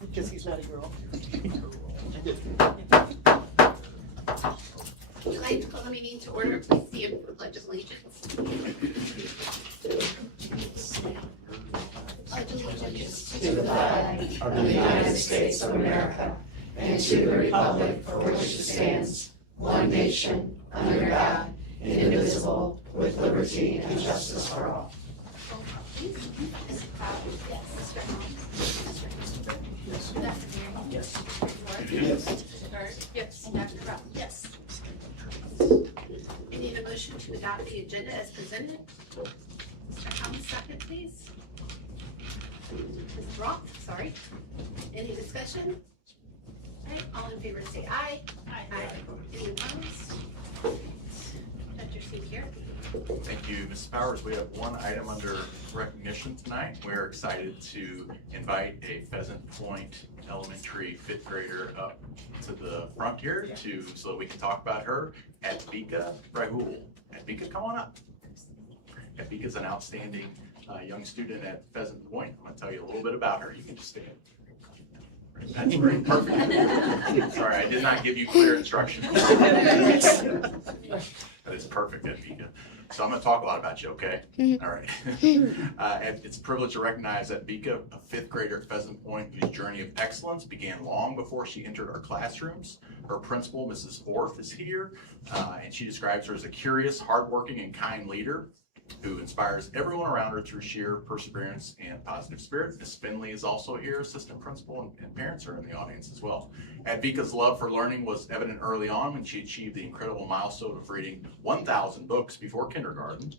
Because he's not a girl. Would you like to call the meeting to order? Please stand for the Pledge of Allegiance. Pledge allegiance To the flag of the United States of America and to the republic for which it stands, one nation, under God, indivisible, with liberty and justice for all. Roll call, please. Mrs. Powell? Yes. Mr. Holmes? Mr. Christopher? Yes. Dr. Mary? Yes. Mr. Ward? Yes. Mr. Bird? Yes. And Dr. Rob? Yes. We need a motion to adopt the agenda as presented. Mr. Holmes, second, please. Ms. Roth, sorry. Any discussion? All right, all in favor say aye. Aye. Any opposed? Dr. Steve here. Thank you, Mrs. Powers. We have one item under recognition tonight. We're excited to invite a Pheasant Point Elementary fifth grader up to the front here so that we can talk about her. Advika Rahul. Advika, come on up. Advika is an outstanding young student at Pheasant Point. I'm going to tell you a little bit about her. You can just stand. That's great. Perfect. Sorry, I did not give you clear instructions. That is perfect, Advika. So I'm going to talk a lot about you, okay? Mm-hmm. All right. It's a privilege to recognize Advika, a fifth grader at Pheasant Point, whose journey of excellence began long before she entered our classrooms. Her principal, Mrs. Orth, is here, and she describes her as a curious, hardworking, and kind leader who inspires everyone around her through sheer perseverance and positive spirit. Ms. Finley is also here, assistant principal, and parents are in the audience as well. Advika's love for learning was evident early on when she achieved the incredible milestone of reading 1,000 books before kindergarten.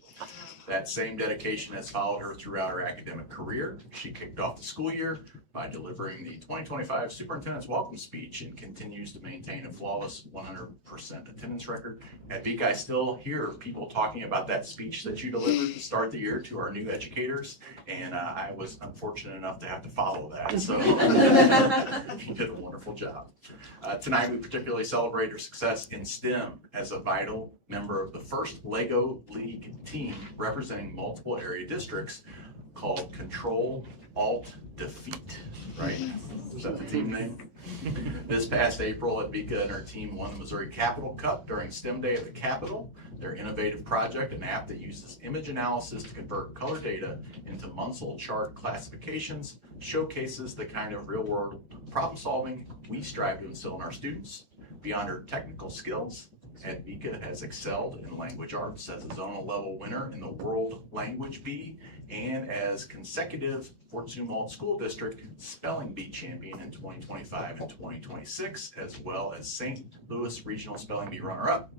That same dedication has followed her throughout her academic career. She kicked off the school year by delivering the 2025 Superintendent's Welcome Speech and continues to maintain a flawless 100% attendance record. Advika, I still hear people talking about that speech that you delivered to start the year to our new educators, and I was unfortunate enough to have to follow that, so you did a wonderful job. Tonight we particularly celebrate her success in STEM as a vital member of the first LEGO League team representing multiple area districts called Control Alt Defeat, right? Is that the team name? This past April, Advika and her team won the Missouri Capital Cup during STEM Day at the Capitol. Their innovative project, an app that uses image analysis to convert color data into Munsell chart classifications, showcases the kind of real-world problem solving we strive to instill in our students. Beyond her technical skills, Advika has excelled in language arts as a zonal level winner in the World Language Bee and as consecutive Fort Zumwalt School District Spelling Bee champion in 2025 and 2026, as well as St. Louis Regional Spelling Bee runner-up.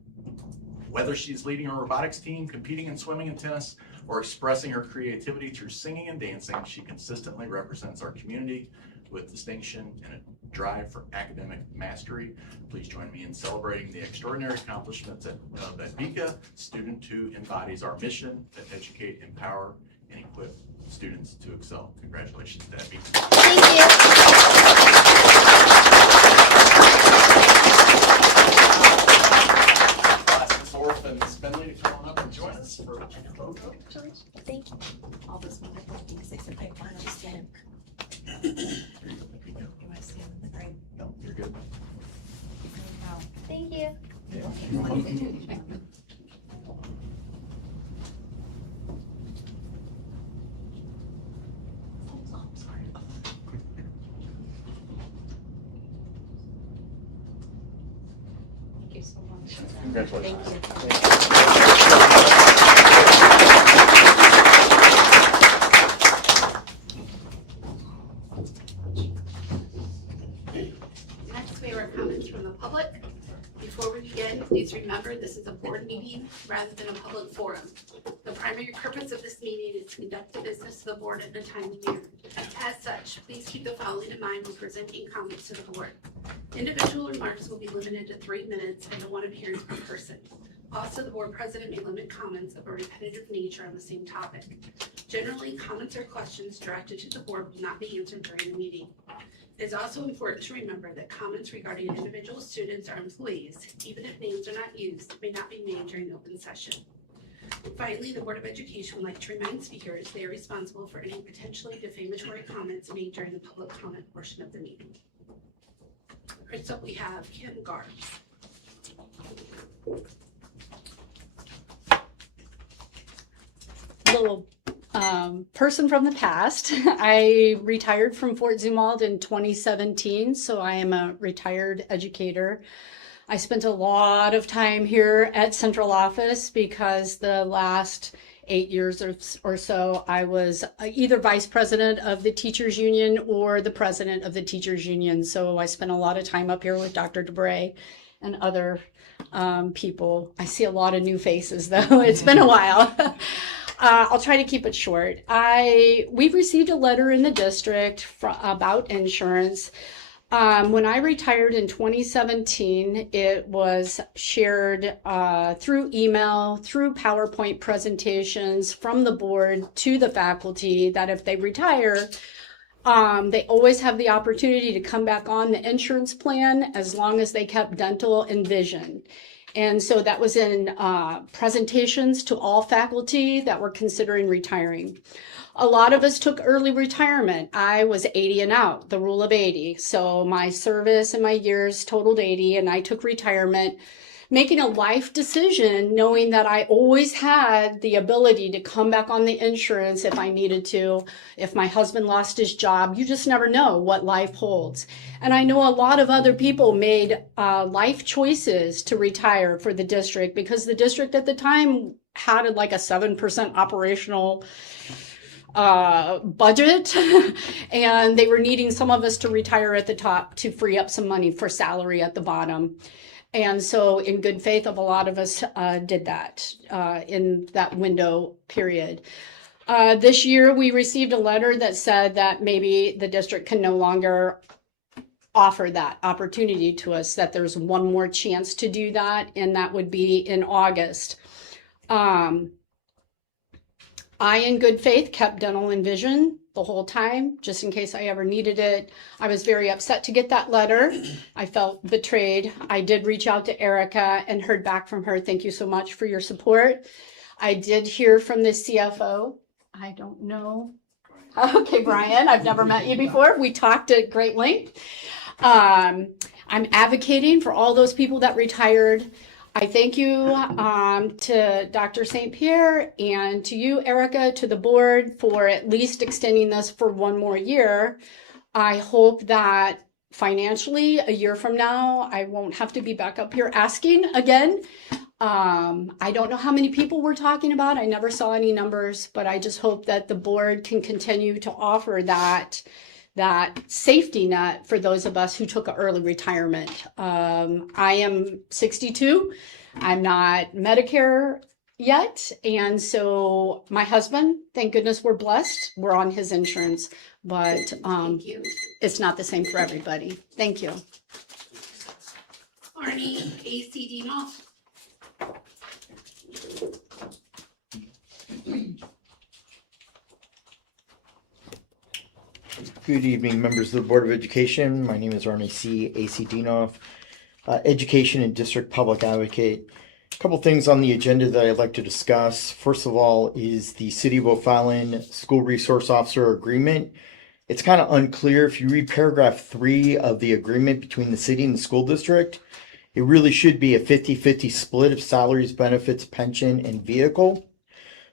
Whether she's leading a robotics team, competing in swimming and tennis, or expressing her creativity through singing and dancing, she consistently represents our community with distinction and a drive for academic mastery. Please join me in celebrating the extraordinary accomplishments of Advika, student who embodies our mission to educate, empower, and equip students to excel. Congratulations, Advika. Thank Ms. Orth and Ms. Finley to come on up and join us for a photo. you. Thank you. All those wonderful things they said. Why don't you stand? Here you go, Advika. You want to stand in the frame? No, you're good. Thank you. Thank you so much. Congratulations. Thank you. Next, we have our comments from the public. Before we begin, please remember this is a board meeting rather than a public forum. The primary purpose of this meeting is to conduct the business of the board in a timely manner. As such, please keep the following in mind when presenting comments to the board. Individual remarks will be limited to 3 minutes and to 1 appearance per person. Also, the board president may limit comments of a repetitive nature on the same topic. Generally, comments or questions directed to the board will not be answered during the meeting. It is also important to remember that comments regarding individual students or employees, even if names are not used, may not be made during open session. Finally, the Board of Education would like to remind speakers they are responsible for any potentially defamatory comments made during the public comment portion of the meeting. First up, we have Kim Garbs. Little person from the past. I retired from Fort Zumwalt in 2017, so I am a retired educator. I spent a lot of time here at central office because the last 8 years or so, I was either vice president of the teachers union or the president of the teachers union. So I spent a lot of time up here with Dr. DeBray and other people. I see a lot of new faces though. It's been a while. I'll try to keep it short. We received a letter in the district about insurance. When I retired in 2017, it was shared through email, through PowerPoint presentations from the board to the faculty that if they retire, they always have the opportunity to come back on the insurance plan as long as they kept dental and vision. And so that was in presentations to all faculty that were considering retiring. A lot of us took early retirement. I was 80 and out, the rule of 80. So my service and my years totaled 80, and I took retirement, making a life decision, knowing that I always had the ability to come back on the insurance if I needed to. If my husband lost his job, you just never know what life holds. And I know a lot of other people made life choices to retire for the district because the district at the time had like a 7% operational budget and they were needing some of us to retire at the top to free up some money for salary at the bottom. And so in good faith of a lot of us did that in that window period. This year we received a letter that said that maybe the district can no longer offer that opportunity to us, that there's one more chance to do that, and that would be in August. I, in good faith, kept dental and vision the whole time, just in case I ever needed it. I was very upset to get that letter. I felt betrayed. I did reach out to Erica and heard back from her. Thank you so much for your support. I did hear from the CFO. I don't know. Okay, Brian, I've never met you before. We talked at great length. I'm advocating for all those people that retired. I thank you to Dr. St. Pierre and to you, Erica, to the board for at least extending this for one more year. I hope that financially, a year from now, I won't have to be back up here asking again. I don't know how many people we're talking about. I never saw any numbers, but I just hope that the board can continue to offer that safety net for those of us who took an early retirement. I am 62. I'm not Medicare yet. And so my husband, thank goodness we're blessed. We're on his insurance, but Thank you. it's not the same for everybody. Thank you. Arnie ACD Moss. Good evening, members of the Board of Education. My name is Arnie C. A.C. Dinoff, Education and District Public Advocate. A couple things on the agenda that I'd like to discuss. First of all is the City of O'Fallon School Resource Officer Agreement. It's kind of unclear. If you read paragraph 3 of the agreement between the city and the school district, it really should be a 50-50 split of salaries, benefits, pension, and vehicle.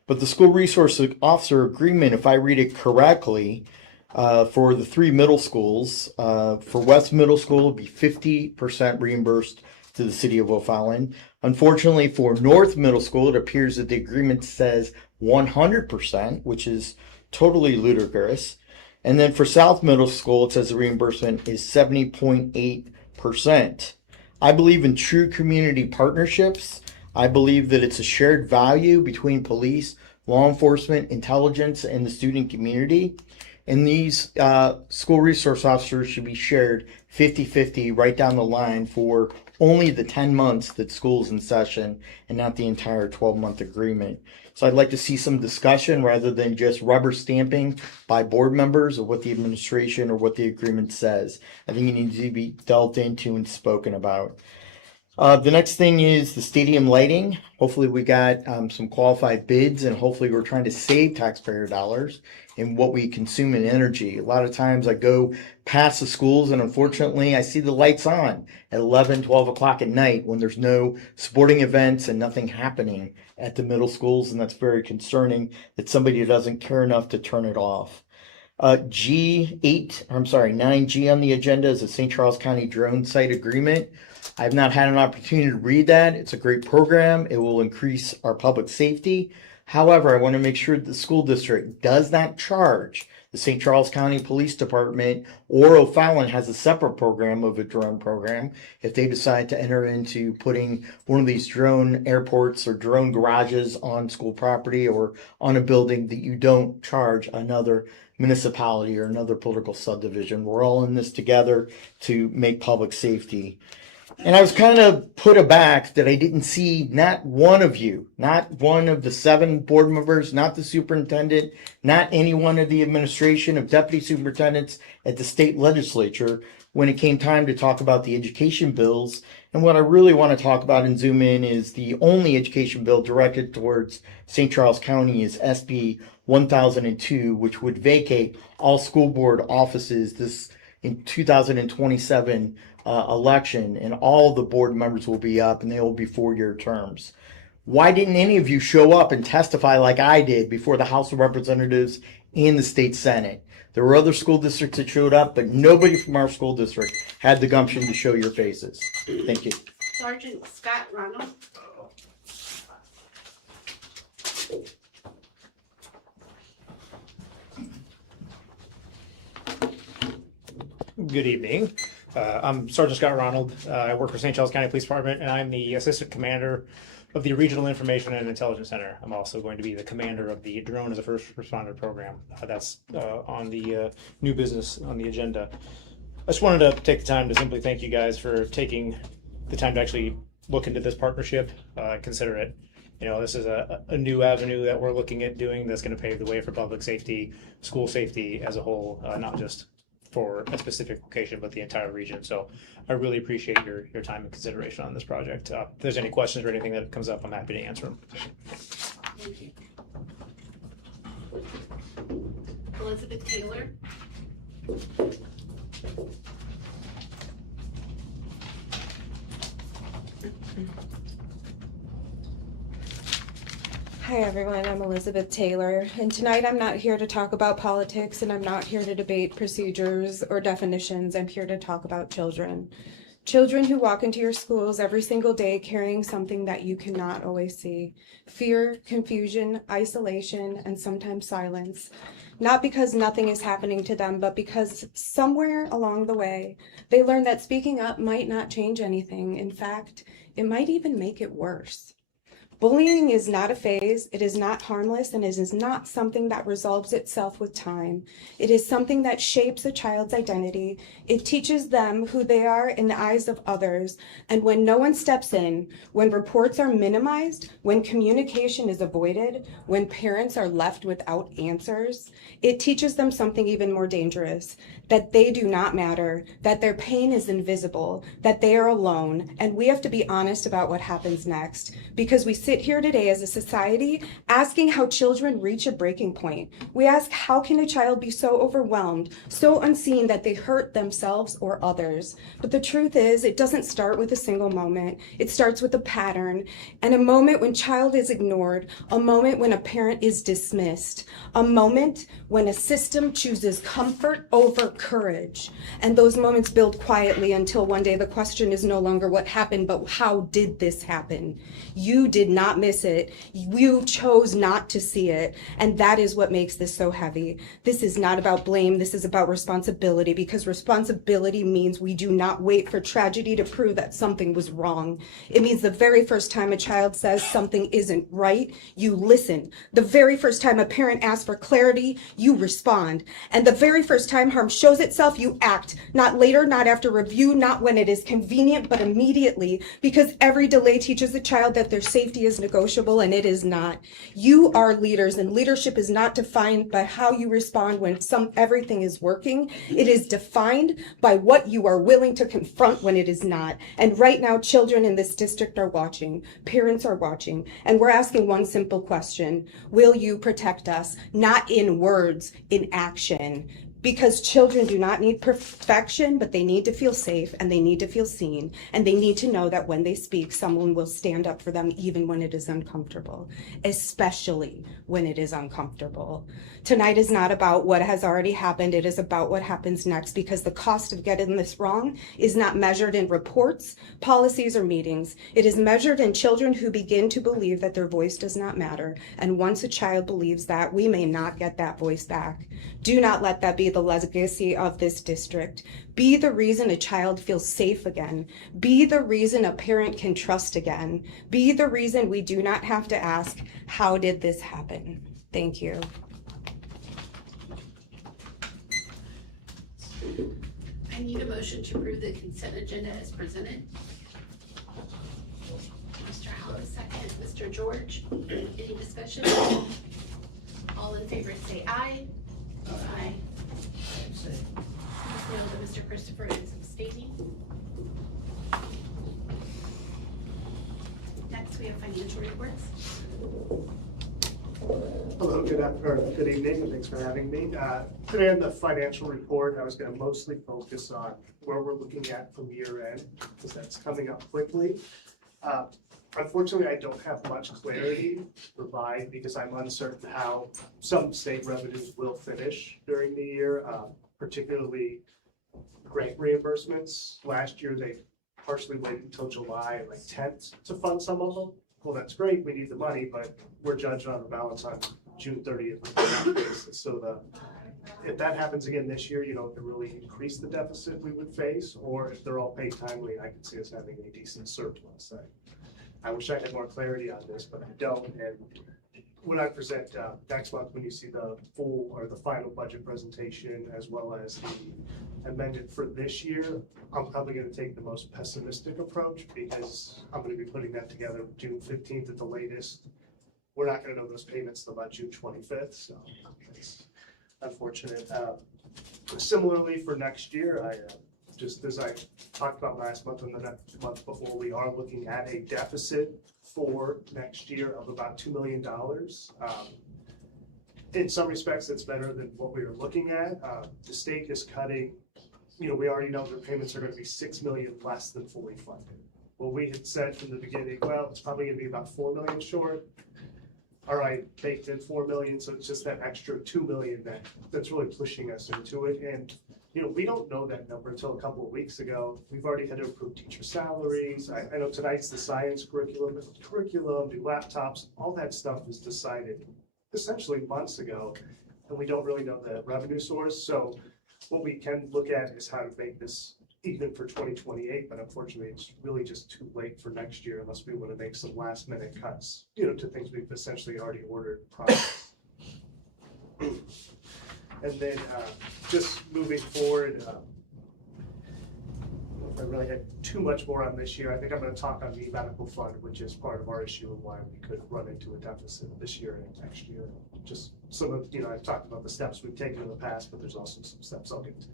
But the School Resource Officer Agreement, if I read it correctly, for the 3 middle schools, for West Middle School, it'll be 50% reimbursed to the City of O'Fallon. Unfortunately, for North Middle School, it appears that the agreement says 100%, which is totally ludicrous. And then for South Middle School, it says the reimbursement is 70.8%. I believe in true community partnerships. I believe that it's a shared value between police, law enforcement, intelligence, and the student community. And these school resource officers should be shared 50-50 right down the line for only the 10 months that school's in session and not the entire 12-month agreement. So I'd like to see some discussion rather than just rubber stamping by board members of what the administration or what the agreement says. I think it needs to be delved into and spoken about. The next thing is the stadium lighting. Hopefully we got some qualified bids, and hopefully we're trying to save taxpayer dollars in what we consume in energy. A lot of times I go past the schools and unfortunately I see the lights on at 11, 12 o'clock at night when there's no sporting events and nothing happening at the middle schools, and that's very concerning that somebody doesn't care enough to turn it off. 9G on the agenda is a St. Charles County drone site agreement. I've not had an opportunity to read that. It's a great program. It will increase our public safety. However, I want to make sure that the school district does not charge the St. Charles County Police Department, or O'Fallon has a separate program of a drone program if they decide to enter into putting one of these drone airports or drone garages on school property or on a building, that you don't charge another municipality or another political subdivision. We're all in this together to make public safety. And I was kind of put aback that I didn't see not one of you, not one of the 7 board members, not the superintendent, not any one of the administration of deputy superintendents at the state legislature when it came time to talk about the education bills. And what I really want to talk about and zoom in is the only education bill directed towards St. Charles County is SB 1002, which would vacate all school board offices this in 2027 election, and all the board members will be up and they will be 4-year terms. Why didn't any of you show up and testify like I did before the House of Representatives and the state Senate? There were other school districts that showed up, but nobody from our school district had the gumption to show your faces. Thank you. Sergeant Scott Ronald. Good evening. I'm Sergeant Scott Ronald. I work for St. Charles County Police Department, and I'm the Assistant Commander of the Regional Information and Intelligence Center. I'm also going to be the commander of the Drone as a First Responder program. That's on the new business on the agenda. I just wanted to take the time to simply thank you guys for taking the time to actually look into this partnership, consider it. You know, this is a new avenue that we're looking at doing that's going to pave the way for public safety, school safety as a whole, not just for a specific location, but the entire region. So I really appreciate your time and consideration on this project. If there's any questions or anything that comes up, I'm happy to answer them. Thank you. Elizabeth Taylor. Hi everyone, I'm Elizabeth Taylor, and tonight I'm not here to talk about politics, and I'm not here to debate procedures or definitions. I'm here to talk about children. Children who walk into your schools every single day carrying something that you cannot always see. Fear, confusion, isolation, and sometimes silence. Not because nothing is happening to them, but because somewhere along the way, they learn that speaking up might not change anything. In fact, it might even make it worse. Bullying is not a phase, it is not harmless, and it is not something that resolves itself with time. It is something that shapes a child's identity. It teaches them who they are in the eyes of others. And when no one steps in, when reports are minimized, when communication is avoided, when parents are left without answers, it teaches them something even more dangerous, that they do not matter, that their pain is invisible, that they are alone. And we have to be honest about what happens next, because we sit here today as a society asking how children reach a breaking point. We ask, how can a child be so overwhelmed, so unseen that they hurt themselves or others? But the truth is, it doesn't start with a single moment. It starts with a pattern, and a moment when child is ignored, a moment when a parent is dismissed, a moment when a system chooses comfort over courage. And those moments build quietly until one day the question is no longer what happened, but how did this happen? You did not miss it. You chose not to see it. And that is what makes this so heavy. This is not about blame. This is about responsibility, because responsibility means we do not wait for tragedy to prove that something was wrong. It means the very first time a child says something isn't right, you listen. The very first time a parent asks for clarity, you respond. And the very first time harm shows itself, you act. Not later, not after review, not when it is convenient, but immediately, because every delay teaches the child that their safety is negotiable, and it is not. You are leaders, and leadership is not defined by how you respond when everything is working. It is defined by what you are willing to confront when it is not. And right now, children in this district are watching, parents are watching, and we're asking one simple question: will you protect us? Not in words, in action. Because children do not need perfection, but they need to feel safe, and they need to feel seen, and they need to know that when they speak, someone will stand up for them even when it is uncomfortable, especially when it is uncomfortable. Tonight is not about what has already happened. It is about what happens next, because the cost of getting this wrong is not measured in reports, policies, or meetings. It is measured in children who begin to believe that their voice does not matter. And once a child believes that, we may not get that voice back. Do not let that be the legacy of this district. Be the reason a child feels safe again. Be the reason a parent can trust again. Be the reason we do not have to ask, how did this happen? Thank you. I need a motion to approve the consent agenda as presented. Mr. Howell, second. Mr. George, any discussion? All in favor say aye. Aye. Please note that Mr. Christopher is abstaining. Next, we have financial reports. Hello, good evening, and thanks for having me. Today in the financial report, I was going to mostly focus on where we're looking at from year end, because that's coming up quickly. Unfortunately, I don't have much clarity to provide because I'm uncertain how some state revenues will finish during the year, particularly grant reimbursements. Last year, they partially waited until July, like 10th, to fund some of them. Well, that's great, we need the money, but we're judged on the balance on June 30th. So if that happens again this year, it could really increase the deficit we would face, or if they're all paid timely, I could see us having a decent surplus. I wish I had more clarity on this, but I don't. And when I present next month, when you see the full or the final budget presentation, as well as the amended for this year, I'm probably going to take the most pessimistic approach, because I'm going to be putting that together June 15th at the latest. We're not going to know those payments till about June 25th, so it's unfortunate. Similarly, for next year, just as I talked about last month and the next month before, we are looking at a deficit for next year of about $2 million. In some respects, it's better than what we were looking at. The state is cutting, we already know their payments are going to be $6 million less than fully funded. Well, we had said from the beginning, well, it's probably going to be about $4 million short. All right, baked in $4 million, so it's just that extra $2 million that's really pushing us into it. And we don't know that number until a couple of weeks ago. We've already had to approve teacher salaries. I know tonight's the science curriculum, new laptops, all that stuff was decided essentially months ago, and we don't really know the revenue source. So what we can look at is how to make this even for 2028, but unfortunately it's really just too late for next year unless we want to make some last minute cuts, to things we've essentially already ordered products. And then just moving forward, if I really had too much more on this year, I think I'm going to talk on the medical fund, which is part of our issue and why we could run into a deficit this year and next year. Just some of, I've talked about the steps we've taken in the past, but there's also some steps I'll get to.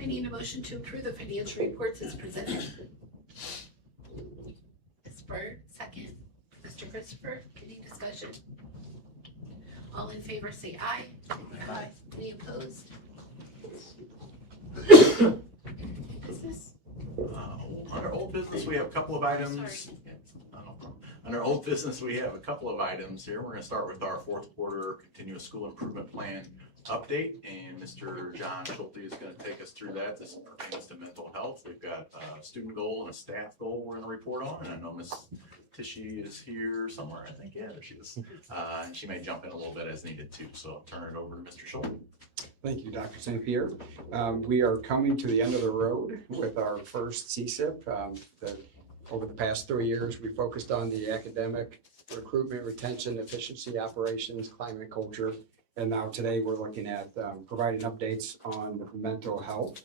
I need a motion to approve the financial reports as presented. Ms. Bird, second. Mr. Christopher, any discussion? All in favor say aye. Aye. Any opposed? Business? Under old business, we have a couple of items. Sorry. Under old business, we have a couple of items here. We're going to start with our fourth quarter continuous school improvement plan update, and Mr. John Schulte is going to take us through that. This pertains to mental health. We've got a student goal and a staff goal we're going to report on, and I know Ms. Tishy is here somewhere, I think. Yeah, there she is. And she may jump in a little bit as needed too, so I'll turn it over to Mr. Schulte. Thank you, Dr. St. Pierre. We are coming to the end of the road with our first CSIP. Over the past 3 years, we focused on the academic, recruitment, retention, efficiency, operations, climate, culture. And now today we're looking at providing updates on mental health.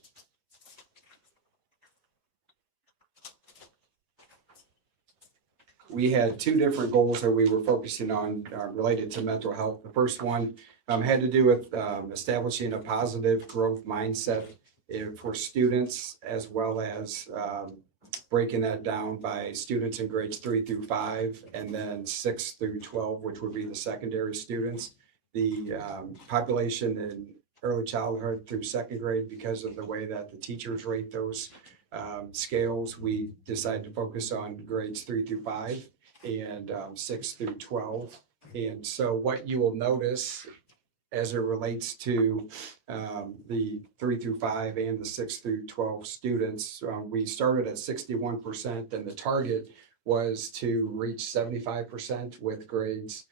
we had two different goals that we were focusing on related to mental health. The first one had to do with establishing a positive growth mindset for students, as well as breaking that down by students in grades 3 through 5, and then 6 through 12, which would be the secondary students. The population in early childhood through second grade, because of the way that the teachers rate those scales, we decided to focus on grades 3 through 5 and 6 through 12. And so what you will notice as it relates to the 3 through 5 and the 6 through 12 students, we started at 61%, and the target was to reach 75% with grades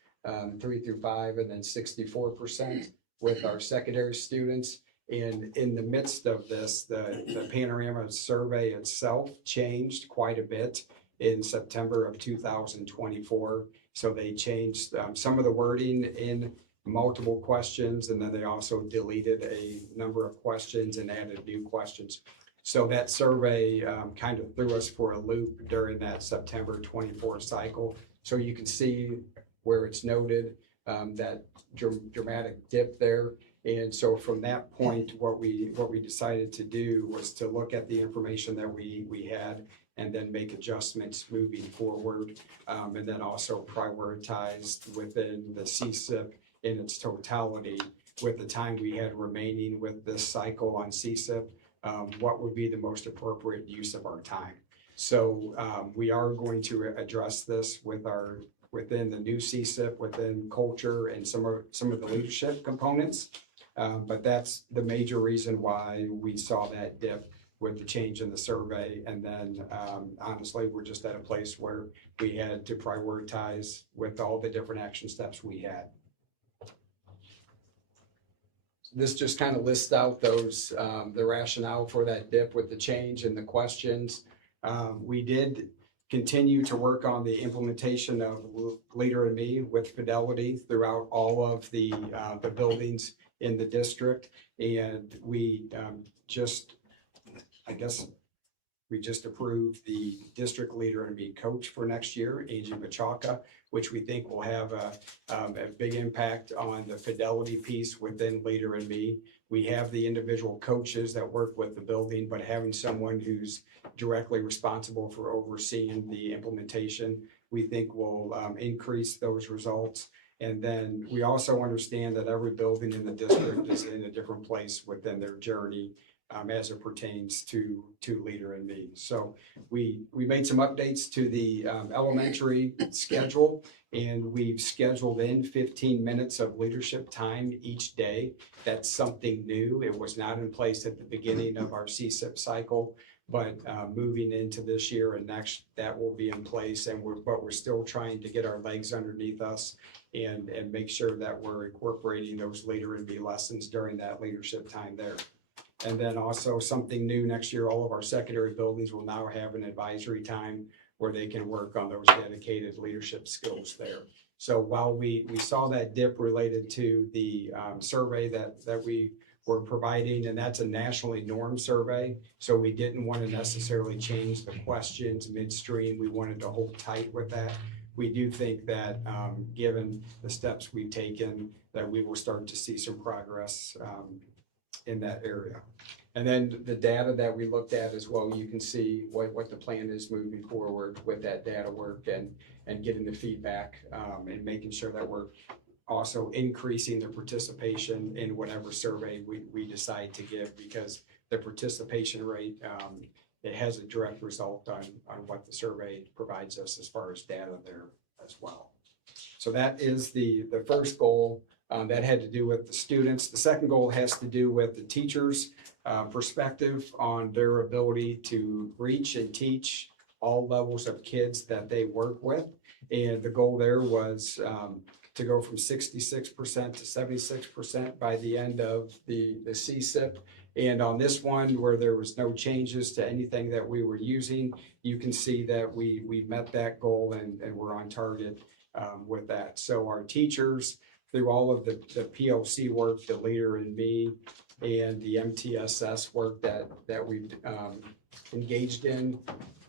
3 through 5, and then 64% with our secondary students. And in the midst of this, the Panorama survey itself changed quite a bit in September of 2024. So they changed some of the wording in multiple questions, and then they also deleted a number of questions and added new questions. So that survey kind of threw us for a loop during that September 24 cycle. So you can see where it's noted that dramatic dip there. And so from that point, what we decided to do was to look at the information that we had and then make adjustments moving forward, and then also prioritize within the CSIP in its totality with the time we had remaining with this cycle on CSIP, what would be the most appropriate use of our time. So we are going to address this within the new CSIP, within culture and some of the leadership components. But that's the major reason why we saw that dip with the change in the survey. And then honestly, we're just at a place where we had to prioritize with all the different action steps we had. This just kind of lists out those, the rationale for that dip with the change in the questions. We did continue to work on the implementation of Leader in Me with fidelity throughout all of the buildings in the district. And we just approved the district Leader in Me coach for next year, Angie Bachaka, which we think will have a big impact on the fidelity piece within Leader in Me. We have the individual coaches that work with the building, but having someone who's directly responsible for overseeing the implementation, we think will increase those results. And then we also understand that every building in the district is in a different place within their journey as it pertains to Leader in Me. So we made some updates to the elementary schedule, and we've scheduled in 15 minutes of leadership time each day. That's something new. It was not in place at the beginning of our CSIP cycle, but moving into this year and next, that will be in place. And we're still trying to get our legs underneath us and make sure that we're incorporating those Leader in Me lessons during that leadership time there. And then also something new next year, all of our secondary buildings will now have an advisory time where they can work on those dedicated leadership skills there. So while we saw that dip related to the survey that we were providing, and that's a nationally normed survey, so we didn't want to necessarily change the questions midstream. We wanted to hold tight with that. We do think that given the steps we've taken, that we will start to see some progress in that area. And then the data that we looked at as well, you can see what the plan is moving forward with that data work and getting the feedback and making sure that we're also increasing the participation in whatever survey we decide to give, because the participation rate, it has a direct result on what the survey provides us as far as data there as well. So that is the first goal. That had to do with the students. The second goal has to do with the teachers' perspective on their ability to reach and teach all levels of kids that they work with. And the goal there was to go from 66% to 76% by the end of the CSIP. And on this one, where there was no changes to anything that we were using, you can see that we met that goal and we're on target with that. So our teachers, through all of the PLC work, the Leader in Me, and the MTSS work that we've engaged in,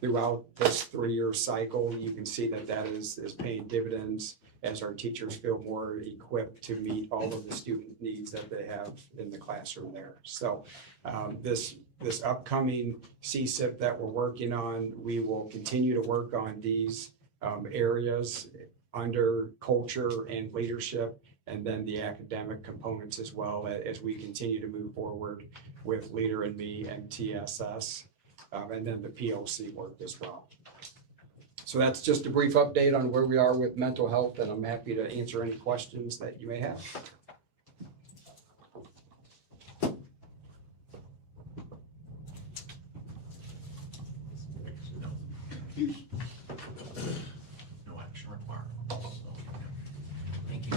throughout this 3-year cycle, you can see that that is paying dividends as our teachers feel more equipped to meet all of the student needs that they have in the classroom there. So this upcoming CSIP that we're working on, we will continue to work on these areas under culture and leadership, and then the academic components as well as we continue to move forward with Leader in Me and TSS, and then the POC work as well. So that's just a brief update on where we are with mental health, and I'm happy to answer any questions that you may have. No action required. Thank you.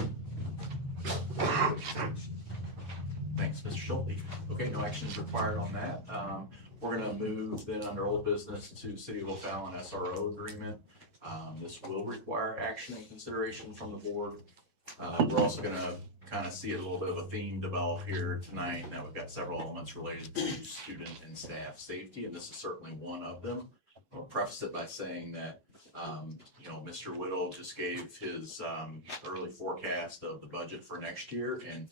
Thanks, Mr. Schulte. Okay, no action is required on that. We're gonna move then under old business to City of O'Fallon SRO agreement. This will require action and consideration from the board. We're also gonna kind of see a little bit of a theme develop here tonight. Now we've got several elements related to student and staff safety, and this is certainly one of them. I'll preface it by saying that, Mr. Whittle just gave his early forecast of the budget for next year, and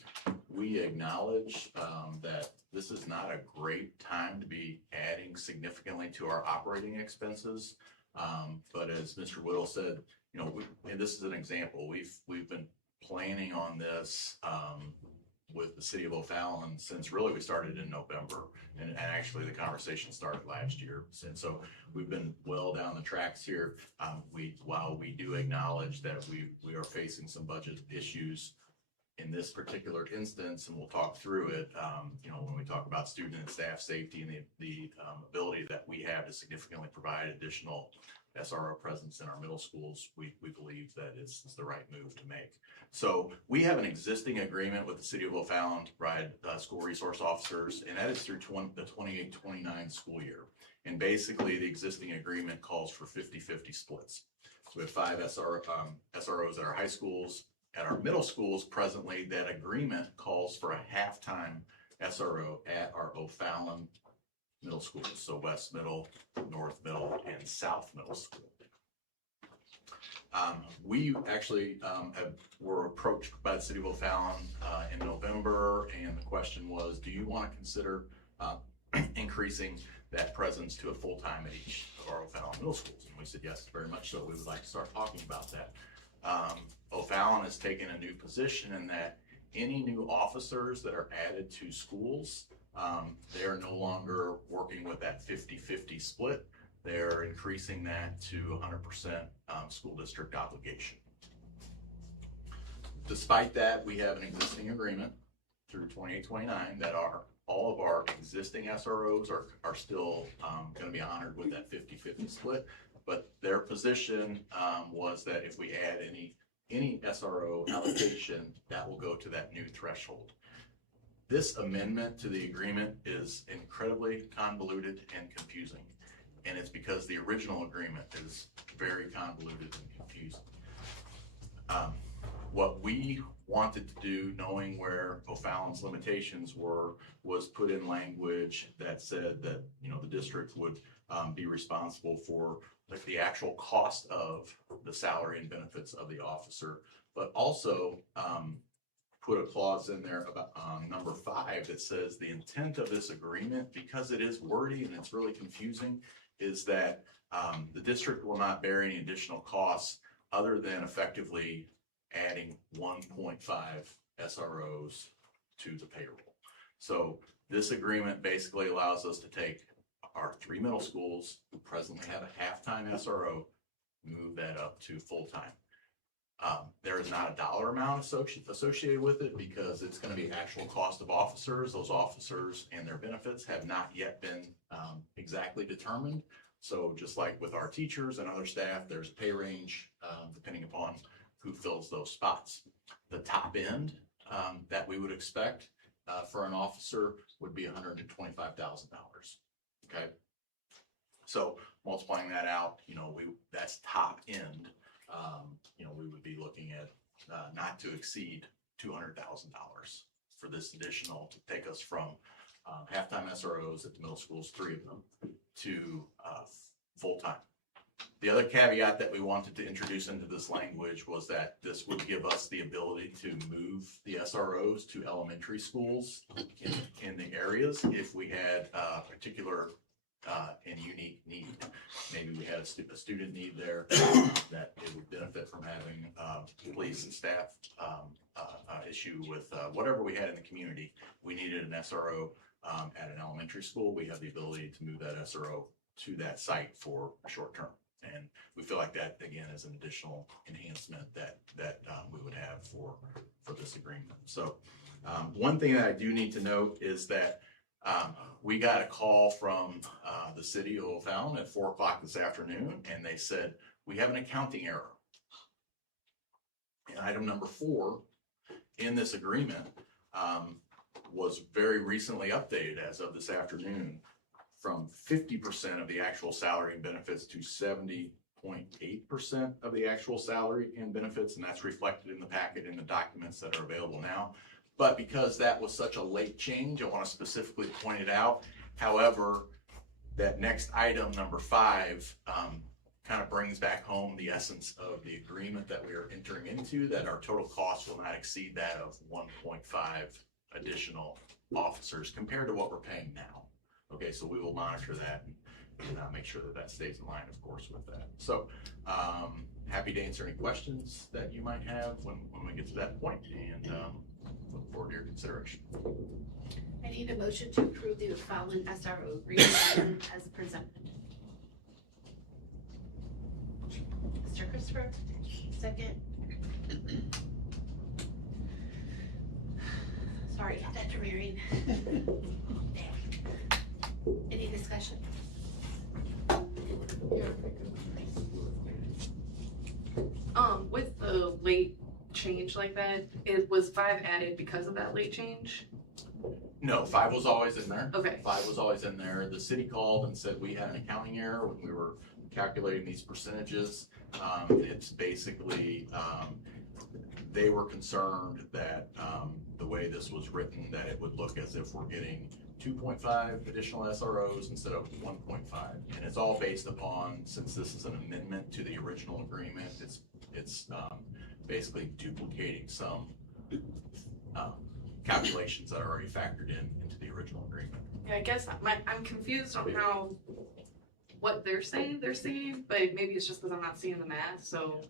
we acknowledge that this is not a great time to be adding significantly to our operating expenses. But as Mr. Whittle said, and this is an example, we've been planning on this with the City of O'Fallon since really we started in November, and actually the conversation started last year. And so we've been well down the tracks here. While we do acknowledge that we are facing some budget issues in this particular instance, and we'll talk through it, when we talk about student and staff safety and the ability that we have to significantly provide additional SRO presence in our middle schools, we believe that is the right move to make. So we have an existing agreement with the City of O'Fallon to provide school resource officers, and that is through the 28-29 school year. And basically the existing agreement calls for 50-50 splits. So we have 5 SROs at our high schools. At our middle schools presently, that agreement calls for a half-time SRO at our O'Fallon middle schools, so West Middle, North Middle, and South Middle School. We actually were approached by the City of O'Fallon in November, and the question was, do you want to consider increasing that presence to a full-time at each of our O'Fallon middle schools? And we said, yes, very much so. We would like to start talking about that. O'Fallon has taken a new position in that any new officers that are added to schools, they are no longer working with that 50-50 split. They're increasing that to 100% school district obligation. Despite that, we have an existing agreement through 28-29 that all of our existing SROs are still going to be honored with that 50-50 split. But their position was that if we add any SRO allocation, that will go to that new threshold. This amendment to the agreement is incredibly convoluted and confusing, and it's because the original agreement is very convoluted and confusing. What we wanted to do, knowing where O'Fallon's limitations were, was put in language that said that the district would be responsible for the actual cost of the salary and benefits of the officer, but also put a clause in there about number 5 that says the intent of this agreement, because it is wordy and it's really confusing, is that the district will not bear any additional costs other than effectively adding 1.5 SROs to the payroll. So this agreement basically allows us to take our 3 middle schools who presently have a half-time SRO, move that up to full-time. There is not a dollar amount associated with it because it's going to be actual cost of officers. Those officers and their benefits have not yet been exactly determined. So just like with our teachers and other staff, there's a pay range depending upon who fills those spots. The top end that we would expect for an officer would be $125,000. Okay, so multiplying that out, that's top end. We would be looking at not to exceed $200,000 for this additional to take us from halftime SROs at the middle schools, 3 of them, to full-time. The other caveat that we wanted to introduce into this language was that this would give us the ability to move the SROs to elementary schools in the areas if we had a particular and unique need. Maybe we had a student need there that it would benefit from having police and staff issue with whatever we had in the community. We needed an SRO at an elementary school. We have the ability to move that SRO to that site for short term. And we feel like that, again, is an additional enhancement that we would have for this agreement. So one thing that I do need to note is that we got a call from the city of O'Fallon at 4 o'clock this afternoon, and they said, we have an accounting error. And item number 4 in this agreement was very recently updated as of this afternoon, from 50% of the actual salary and benefits to 70.8% of the actual salary and benefits, and that's reflected in the packet in the documents that are available now. But because that was such a late change, I want to specifically point it out. However, that next item, number 5, kind of brings back home the essence of the agreement that we are entering into, that our total cost will not exceed that of 1.5 additional officers compared to what we're paying now. Okay, so we will monitor that and make sure that that stays in line, of course, with that. So happy to answer any questions that you might have when we get to that point, and look forward to your consideration. I need a motion to approve the O'Fallon SRO agreement as presented. Mr. Christopher, second. Sorry about that, Marion. Any discussion? With the late change like that, was 5 added because of that late change? No, 5 was always in there. Okay. 5 was always in there. The city called and said we had an accounting error when we were calculating these percentages. It's basically, they were concerned that the way this was written, that it would look as if we're getting 2.5 additional SROs instead of 1.5. And it's all based upon, since this is an amendment to the original agreement, it's basically duplicating some calculations that are already factored into the original agreement. Yeah, I guess I'm confused on what they're saying, but maybe it's just because I'm not seeing the math. So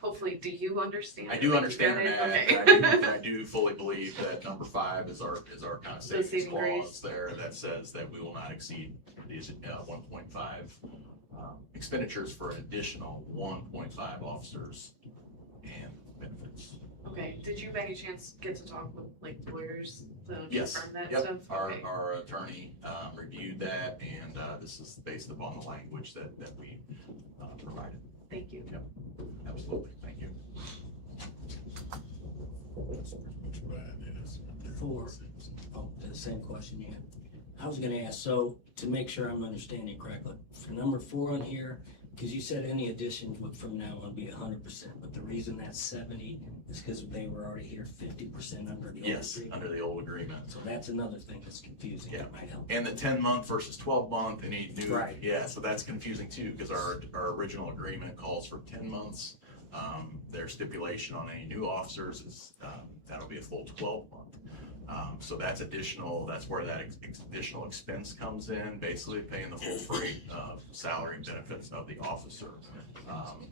hopefully, do you understand? I do understand Get it? that. Okay. I do fully believe that number 5 is our kind of savings saving clause grace. there that says that we will not exceed these 1.5 expenditures for an additional 1.5 officers and benefits. Okay. Did you by any chance get to talk with lawyers to Yes. confirm that Yep. stuff? Okay. Our attorney reviewed that, and this is based upon the language that we provided. Thank you. Yep. Absolutely. Thank you. The same question you had. I was gonna ask, so to make sure I'm understanding correctly, for number 4 on here, because you said any additions would from now on be 100%, but the reason that's 70 is because they were already here 50% under the old Yes, agreement. under the old agreement. So that's another thing that's confusing. Yeah. It might help. And the 10-month versus 12-month, any new, Right. yeah, so that's confusing too, because our original agreement calls for 10 months. Their stipulation on any new officers is, that'll be a full 12-month. So that's additional, that's where that additional expense comes in, basically paying the full freight of salary and benefits of the officer.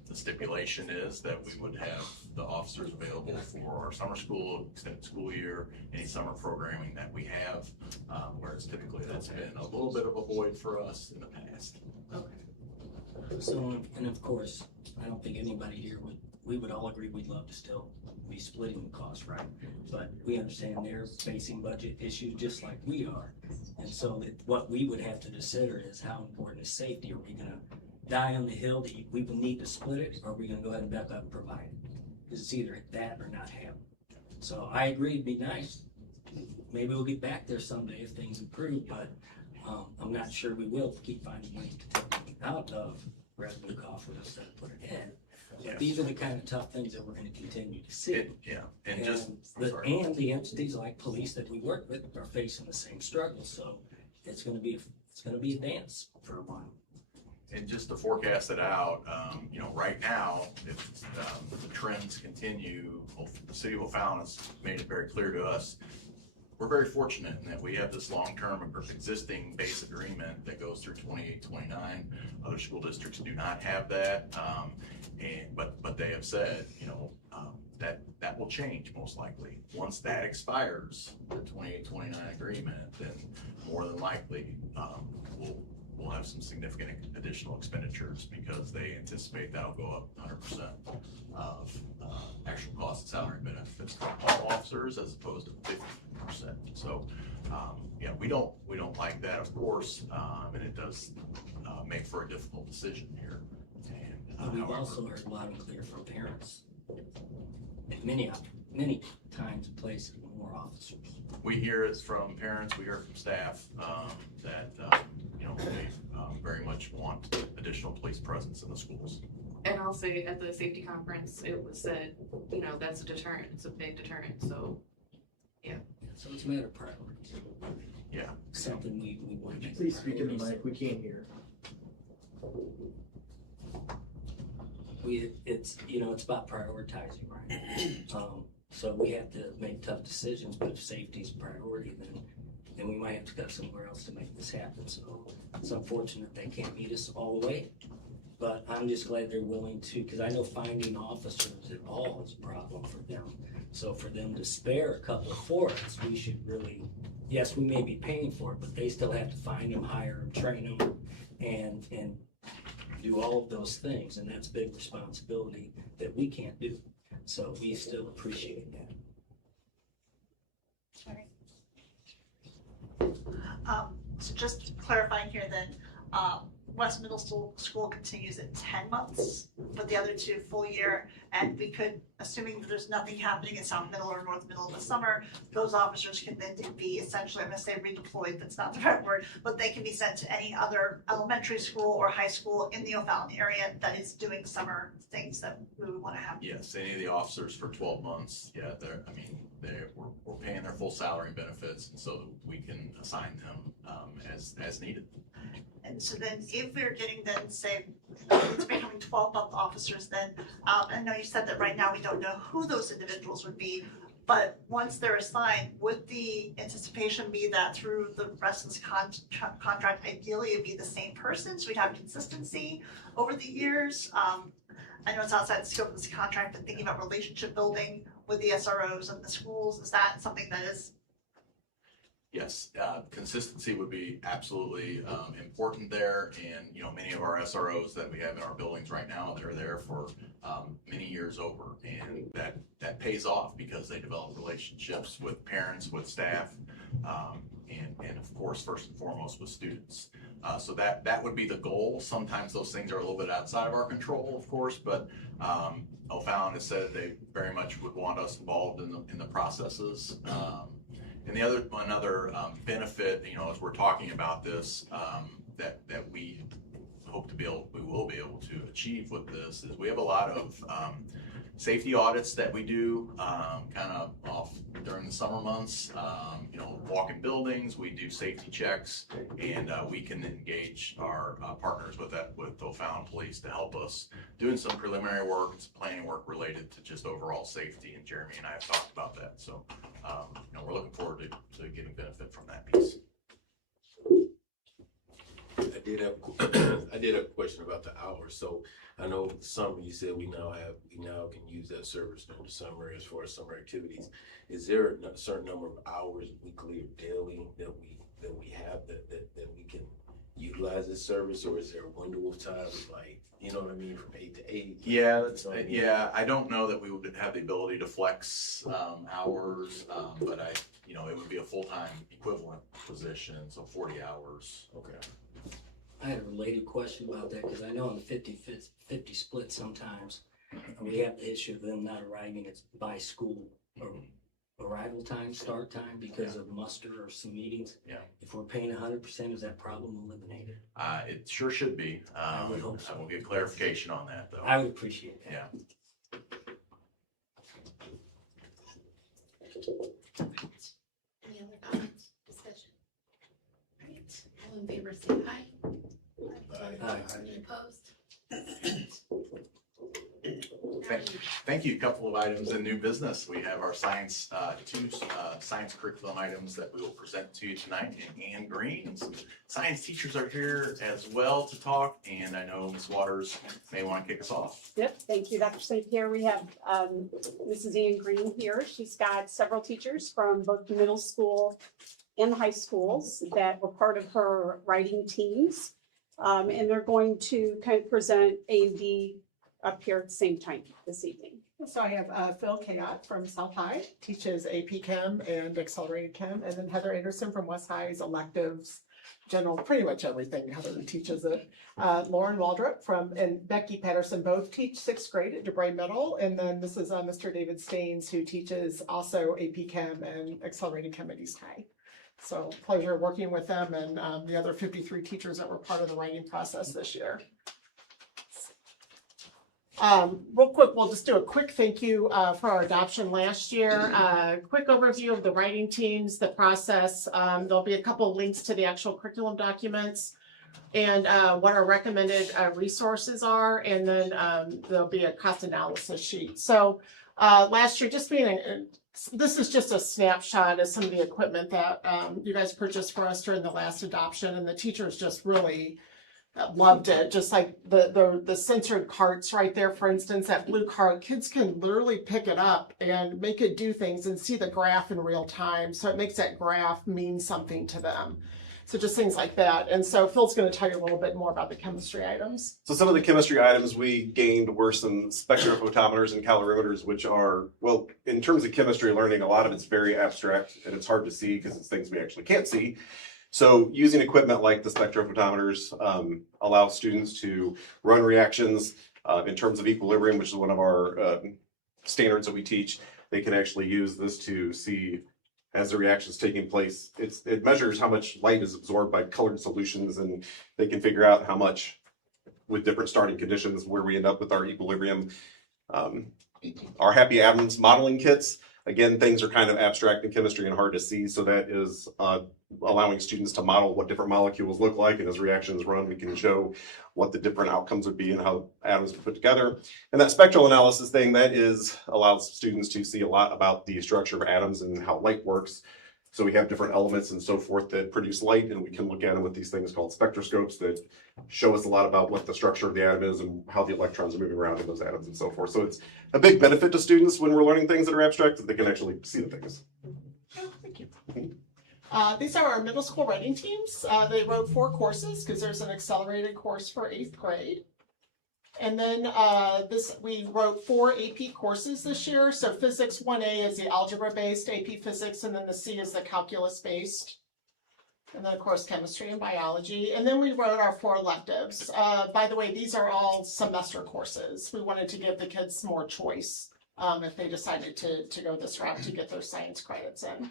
The stipulation is that we would have the officers available for our summer school, extended school year, any summer programming that we have, whereas typically that's been a little bit of a void for us in the past. So, and of course, I don't think anybody here we would all agree we'd love to still be splitting the cost, right? But we understand they're facing budget issues just like we are. And so that what we would have to consider is how important is safety? Are we gonna die on the hill that we will need to split it, or are we gonna go ahead and back up and provide it? Because it's either that or not have it. So I agree, it'd be nice. Maybe we'll get back there someday if things improve, but I'm not sure we will keep finding ways to take money out of revenue coffers instead of put it in. Yes. These are the kind of tough things that we're gonna continue to see. Yeah, and just, I'm the, sorry. and the entities like police that we work with are facing the same struggle, so it's gonna be a dance for a while. And just to forecast it out, you know, right now, if the trends continue, the city of O'Fallon has made it very clear to us, we're very fortunate in that we have this long-term existing base agreement that goes through 28, 29. Other school districts do not have that, but they have said, you know, that will change most likely. Once that expires, the 28, 29 agreement, then more than likely we'll have some significant additional expenditures because they anticipate that'll go up 100% of actual cost and salary benefits for all officers as opposed to 50%. So yeah, we don't like that, of course, and it does make for a difficult decision here. And We've however, also heard loud and clear from parents. And many times and places, more officers. we hear it from parents, we hear from staff that you know, they very much want additional police presence in the schools. And I'll say at the safety conference, it was said, you know, that's a deterrent, it's a big deterrent, so. So it's a matter of priorities. Yeah. Something we want to. Please speak in the mic, we can't hear. It's, you know, it's about prioritizing, right? So we have to make tough decisions, but if safety's a priority, then we might have to go somewhere else to make this happen. So it's unfortunate they can't meet us all the way, but I'm just glad they're willing to, because I know finding officers at all is a problem for them. So for them to spare a couple for us, we should really, yes, we may be paying for it, but they still have to find them, hire them, train them, and do all of those things, and that's big responsibility that we can't do. So we still appreciate that. So just clarifying here then, West Middle School continues at 10 months, but the other two full year, and we could, assuming that there's nothing happening in South Middle or North Middle in the summer, those officers can then be essentially, I'm gonna say redeployed, that's not the right word, but they can be sent to any other elementary school or high school in the O'Fallon area that is doing summer things that we would wanna have. Yes, any of the officers for 12 months, yeah, we're paying their full salary and benefits, and so we can assign them as needed. And so then if we're getting then, say, it's becoming 12-month officers then, I know you said that right now we don't know who those individuals would be, but once they're assigned, would the anticipation be that through the rest of this contract, ideally it'd be the same person, so we'd have consistency over the years? I know it's outside the scope of this contract, but thinking about relationship building with the SROs and the schools, is that something that is? Yes, consistency would be absolutely important there, and you know, many of our SROs that we have in our buildings right now, they're there for many years over, and that pays off because they develop relationships with parents, with staff, and of course, first and foremost, with students. So that would be the goal. Sometimes those things are a little bit outside of our control, of course, but O'Fallon has said they very much would want us involved in the processes. And another benefit, you know, as we're talking about this, that we will be able to achieve with this is we have a lot of safety audits that we do kind of off during the summer months. You know, walk in buildings, we do safety checks, and we can engage our partners with O'Fallon Police to help us doing some preliminary work, some planning work related to just overall safety. And Jeremy and I have talked about that. So, you know, we're looking forward to getting benefit from that piece. I did have a question about the hours. So I know summer, you said we now can use that service during the summer as far as summer activities. Is there a certain number of hours weekly or daily that we have that we can utilize this service, or is there a window of time, like, you know what I mean, from 8 to 8? Yeah, I don't know that we would have the ability to flex hours, but you know, it would be a full-time equivalent position, so 40 hours. Okay. I had a related question about that, because I know in the 50 split sometimes, we have the issue of them not arriving by school or arrival time, start time, because of muster or some meetings. Yeah. If we're paying 100%, is that problem eliminated? It sure should be. I would hope so. I will get clarification on that, though. I would appreciate that. Yeah. Any other comments, discussion? All right, all in favor say aye. Any opposed? Thank you. A couple of items in new business. We have our science, two science curriculum items that we will present to you tonight. And Ann Green and some science teachers are here as well to talk. And I know Ms. Waters may want to kick us off. Yep, thank you, Dr. St. Pierre. We have Mrs. Ian Green here. She's got several teachers from both the middle school and the high schools that were part of her writing teams. And they're going to kind of present A&D up here at the same time this evening. So I have Phil Kayat from South High, teaches AP Chem and Accelerated Chem, and then Heather Anderson from West High's electives, general, pretty much everything. Heather teaches it. Lauren Waldrop and Becky Patterson both teach 6th grade at DeBray Middle, and then this is Mr. David Staines, who teaches also AP Chem and Accelerated Chem at East High. So pleasure working with them and the other 53 teachers that were part of the writing process this year. Real quick, we'll just do a quick thank you for our adoption last year. Quick overview of the writing teams, the process. There'll be a couple of links to the actual curriculum documents and what our recommended resources are, and then there'll be a cost analysis sheet. So last year, this is just a snapshot of some of the equipment that you guys purchased for us during the last adoption, and the teachers just really loved it. Just like the censored carts right there, for instance, that blue cart, kids can literally pick it up and make it do things and see the graph in real time. So it makes that graph mean something to them. So just things like that. And so Phil's going to tell you a little bit more about the chemistry items. So some of the chemistry items we gained were some spectrophotometers and calorimeters, which are, well, in terms of chemistry learning, a lot of it's very abstract and it's hard to see because it's things we actually can't see. So using equipment like the spectrophotometers allows students to run reactions in terms of equilibrium, which is one of our standards that we teach. They can actually use this to see as the reaction is taking place. It measures how much light is absorbed by colored solutions, and they can figure out how much with different starting conditions where we end up with our equilibrium. Our happy atoms modeling kits, again, things are kind of abstract in chemistry and hard to see, so that is allowing students to model what different molecules look like, and as reactions run, we can show what the different outcomes would be and how atoms are put together. And that spectral analysis thing, that allows students to see a lot about the structure of atoms and how light works. So we have different elements and so forth that produce light, and we can look at them with these things called spectroscopes that show us a lot about what the structure of the atom is and how the electrons are moving around in those atoms and so forth. So it's a big benefit to students when we're learning things that are abstract, that they can actually see the things. Thank you. These are our middle school writing teams. They wrote 4 courses because there's an accelerated course for 8th grade. And then we wrote 4 AP courses this year. So Physics 1A is the algebra-based AP Physics, and then the C is the calculus-based. And then, of course, chemistry and biology. And then we wrote our 4 electives. By the way, these are all semester courses. We wanted to give the kids more choice if they decided to go this route to get their science credits in.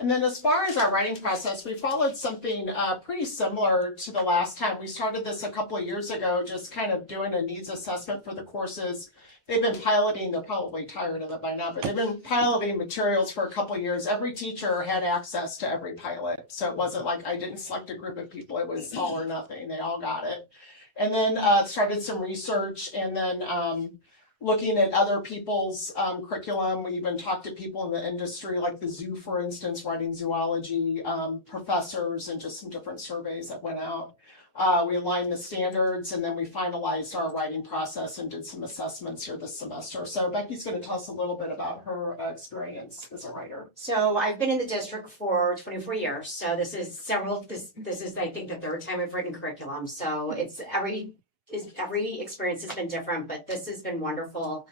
And then as far as our writing process, we followed something pretty similar to the last time. We started this a couple of years ago, just kind of doing a needs assessment for the courses. They've been piloting, they're probably tired of it by now, but they've been piloting materials for a couple of years. Every teacher had access to every pilot. So it wasn't like I didn't select a group of people, it was all or nothing, they all got it. And then started some research, and then looking at other people's curriculum. We even talked to people in the industry, like the zoo, for instance, writing zoology, professors, and just some different surveys that went out. We aligned the standards, and then we finalized our writing process and did some assessments here this semester. So Becky's going to tell us a little bit about her experience as a writer. So I've been in the district for 24 years. So this is I think the 3rd time I've written curriculum. So every experience has been different, but this has been wonderful.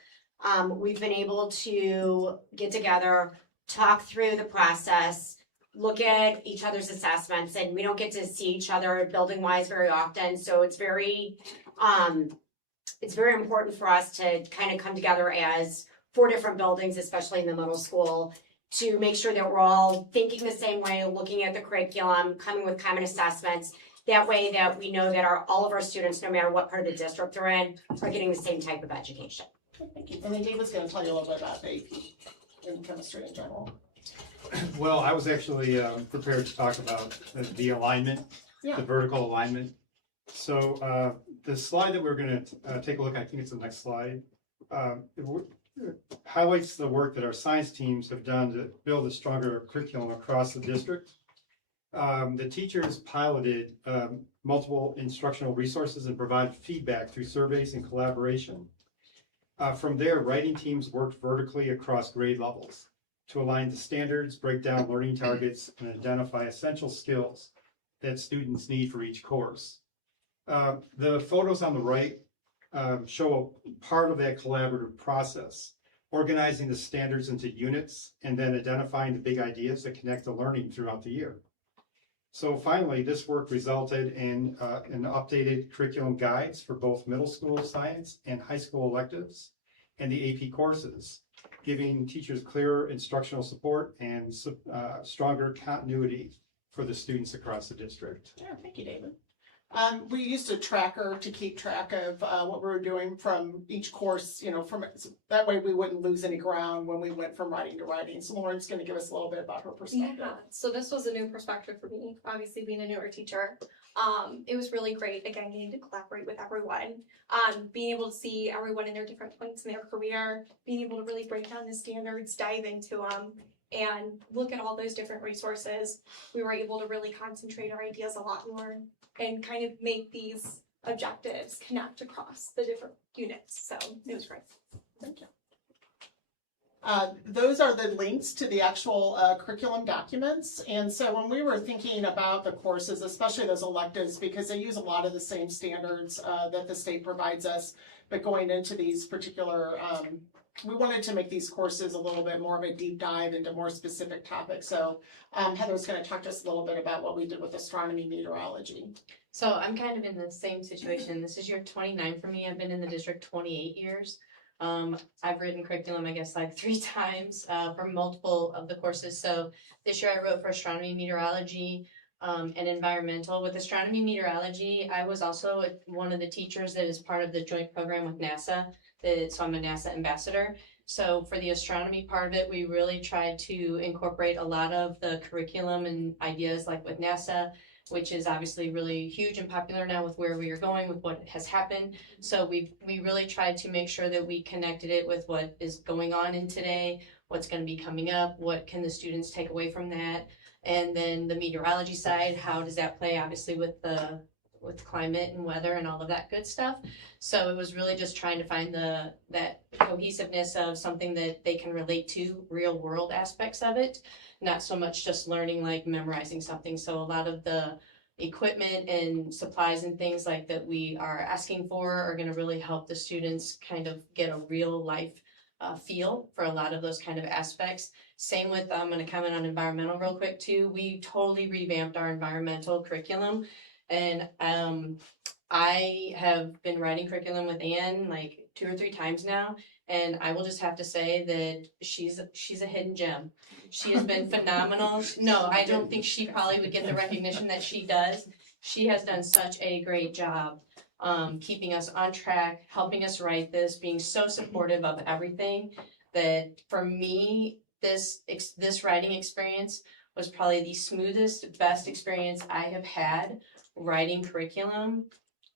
We've been able to get together, talk through the process, look at each other's assessments, and we don't get to see each other building wise very often. So it's very important for us to kind of come together as 4 different buildings, especially in the middle school, to make sure that we're all thinking the same way, looking at the curriculum, coming with common assessments. That way that we know that all of our students, no matter what part of the district they're in, are getting the same type of education. Thank you. And then David's going to tell you a little bit about AP and chemistry in general. Well, I was actually prepared to talk about the alignment, Yeah. the vertical alignment So the slide that we're going to take a look at, I think it's the next slide, it highlights the work that our science teams have done to build a stronger curriculum across the district. The teachers piloted multiple instructional resources and provided feedback through surveys and collaboration. From there, writing teams worked vertically across grade levels to align the standards, break down learning targets, and identify essential skills that students need for each course. The photos on the right show a part of that collaborative process, organizing the standards into units and then identifying the big ideas that connect the learning throughout the year. So finally, this work resulted in an updated curriculum guides for both middle school science and high school electives and the AP courses, giving teachers clearer instructional support and stronger continuity for the students across the district. Yeah, thank you, David. We used a tracker to keep track of what we were doing from each course, from that way we wouldn't lose any ground when we went from writing to writing. So Lauren's going to give us a little bit about her perspective. Yeah, so this was a new perspective for me, obviously being a newer teacher. It was really great, again, getting to collaborate with everyone, being able to see everyone in their different points in their career, being able to really break down the standards, dive into them, and look at all those different resources. We were able to really concentrate our ideas a lot more and kind of make these objectives connect across the different units. So it was great. Thank you. Those are the links to the actual curriculum documents. And so when we were thinking about the courses, especially those electives, because they use a lot of the same standards that the state provides us, but going into these particular, we wanted to make these courses a little bit more of a deep dive into more specific topics. So Heather's going to talk to us a little bit about what we did with astronomy meteorology. So I'm kind of in the same situation. This is year 29 for me. I've been in the district 28 years. I've written curriculum, I guess, like 3 times for multiple of the courses. So this year I wrote for astronomy, meteorology, and environmental. With astronomy, meteorology, I was also one of the teachers that is part of the joint program with NASA. So I'm a NASA ambassador. So for the astronomy part of it, we really tried to incorporate a lot of the curriculum and ideas like with NASA, which is obviously really huge and popular now with where we are going, with what has happened. So we really tried to make sure that we connected it with what is going on in today, what's going to be coming up, what can the students take away from that, and then the meteorology side, how does that play obviously with climate and weather and all of that good stuff. So it was really just trying to find that cohesiveness of something that they can relate to, real world aspects of it, not so much just learning like memorizing something. So a lot of the equipment and supplies and things like that we are asking for are going to really help the students kind of get a real life feel for a lot of those kind of aspects. Same with, I'm going to comment on environmental real quick too. We totally revamped our environmental curriculum. And I have been writing curriculum with Anne like 2 or 3 times now, and I will just have to say that she's a hidden gem. She has been phenomenal. No, I don't think she probably would get the recognition that she does. She has done such a great job keeping us on track, helping us write this, being so supportive of everything, that for me, this writing experience was probably the smoothest, best experience I have had writing curriculum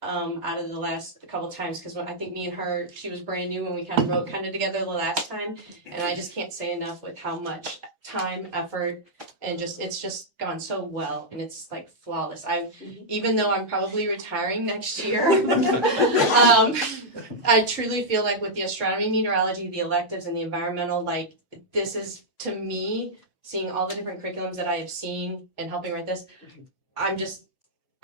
out of the last couple times, because I think me and her, she was brand new when we kind of wrote together the last time, and I just can't say enough with how much time, effort, and it's just gone so well, and it's like flawless. Even though I'm probably retiring next year, I truly feel like with the astronomy, meteorology, the electives, and the environmental, like this is, to me, seeing all the different curriculums that I have seen and helping write this,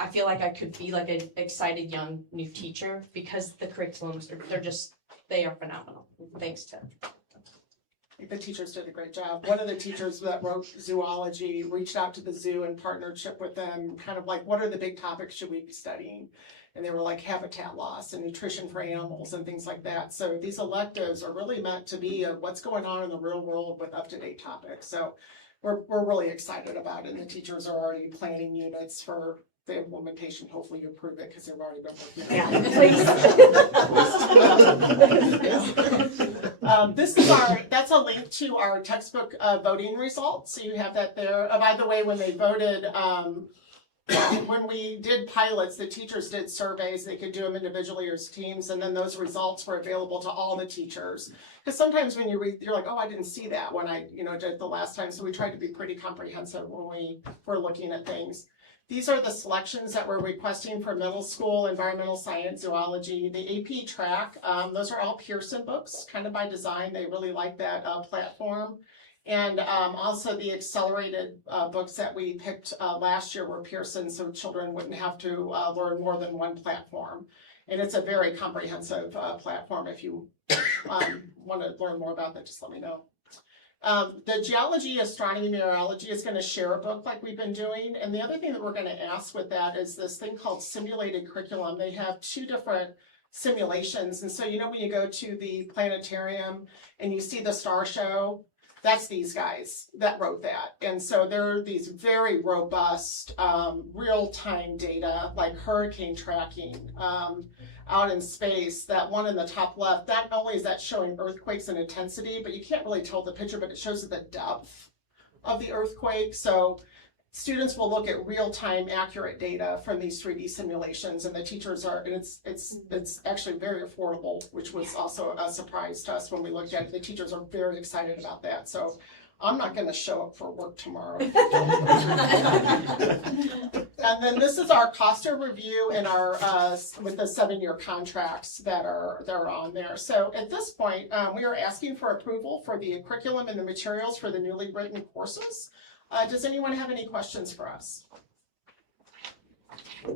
I feel like I could be like an excited young new teacher because the curriculums, they are phenomenal. Thanks, Tim. I think the teachers did a great job. One of the teachers that wrote zoology reached out to the zoo in partnership with them, kind of like, what are the big topics should we be studying? And they were like habitat loss and nutrition for animals and things like that. So these electives are really meant to be what's going on in the real world with up-to-date topics. So we're really excited about it, and the teachers are already planning units for the implementation. Hopefully you approve it because they've already been working on it. That's a link to our textbook voting results. So you have that there. By the way, when they voted, when we did pilots, the teachers did surveys, they could do them individually or as teams, and then those results were available to all the teachers. Because sometimes when you read, you're like, oh, I didn't see that when I, did the last time, so we tried to be pretty comprehensive when we were looking at things. These are the selections that we're requesting for middle school, environmental science, zoology, the AP track. Those are all Pearson books, kind of by design. They really like that platform. And also the accelerated books that we picked last year were Pearson, so children wouldn't have to learn more than one platform. And it's a very comprehensive platform. If you want to learn more about that, just let me know. The geology, astronomy, mineralogy is going to share a book like we've been doing. And the other thing that we're going to ask with that is this thing called simulated curriculum. They have 2 different simulations. And so, when you go to the planetarium and you see the star show, that's these guys that wrote that. And so there are these very robust real-time data like hurricane tracking out in space. That one in the top left, not only is that showing earthquakes and intensity, but you can't really tell the picture, but it shows the depth of the earthquake. So students will look at real-time accurate data from these 3D simulations, and the teachers are, and it's actually very affordable, which was also a surprise to us when we looked at it. The teachers are very excited about that. So I'm not going to show up for work tomorrow. And then this is our cost of review and our with the 7-year contracts that are on there. So at this point, we are asking for approval for the curriculum and the materials for the newly written courses. Does anyone have any questions for us? I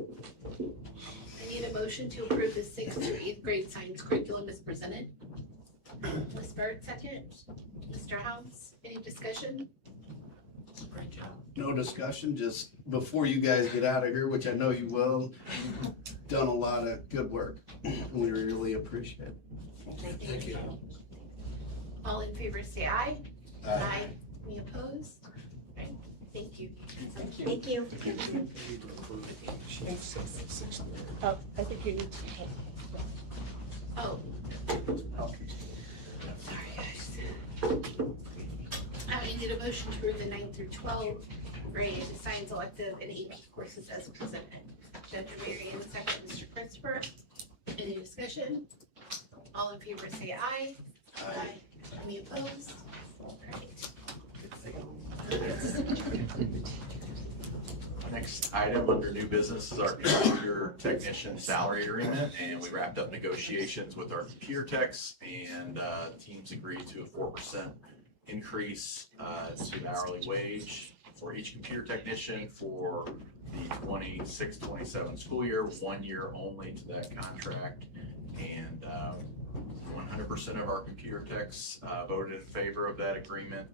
need a motion to approve the 6th through 8th grade science curriculum as presented. Ms. Bird, second. Mr. House, any discussion? Great job. No discussion, just before you guys get out of here, which I know you will, done a lot of good work. We really appreciate it. Thank you. All in favor say aye. Aye. Any opposed? Right. Thank you. Thank you. Oh, I think you need to. Oh. Sorry, guys. I need a motion to approve the 9th through 12th grade science elective and AP courses as presented. Dr. Mary Ann, second. Mr. Christopher. Any discussion? All in favor say aye. Aye. Any opposed? All right. Next item under new business is our computer technician salary agreement, and we wrapped up negotiations with our computer techs, and teams agreed to a 4% increase to the hourly wage for each computer technician for the 26-27 school year, 1 year only to that contract. And 100% of our computer techs voted in favor of that agreement,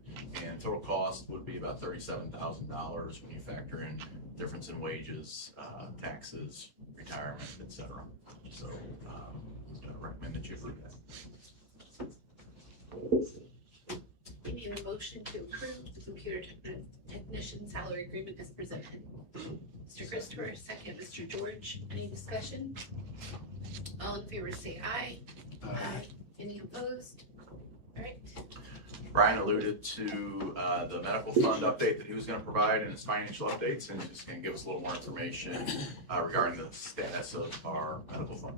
and total cost would be about $37,000 when you factor in difference in wages, taxes, retirement, etc. So I recommend that you approve that. We need a motion to approve the computer technician salary agreement as presented. Mr. Christopher, second. Mr. George, any discussion? All in favor say aye. Aye. Any opposed? All right. Brian alluded to the medical fund update that he was going to provide in his financial updates, and he's just going to give us a little more information regarding the status of our medical fund.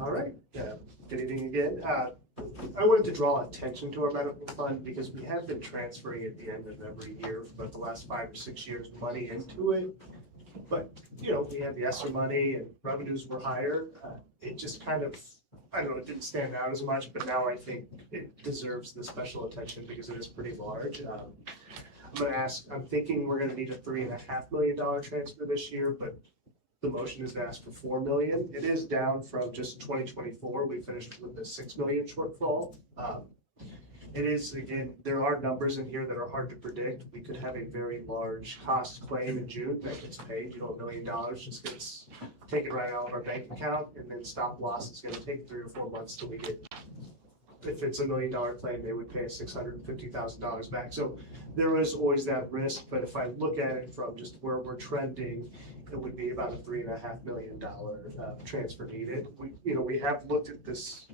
All right, good evening again. I wanted to draw attention to our medical fund because we have been transferring at the end of every year for the last 5 or 6 years money into it. But, we had the ESSER money and revenues were higher. It just kind of, I don't know, it didn't stand out as much, but now I think it deserves the special attention because it is pretty large. I'm thinking we're gonna need a $3.5 million transfer this year, but the motion is to ask for $4 million. It is down from just 2024. We finished with the $6 million shortfall. It is, again, there are numbers in here that are hard to predict. We could have a very large cost claim in June that gets paid, $1 million just gets taken right out of our bank account, and then stop loss is gonna take 3 or 4 months till we get, if it's $1 million claim, they would pay us $650,000 back. So there is always that risk, but if I look at it from just where we're trending, it would be about a $3.5 million transfer needed. We have looked at this,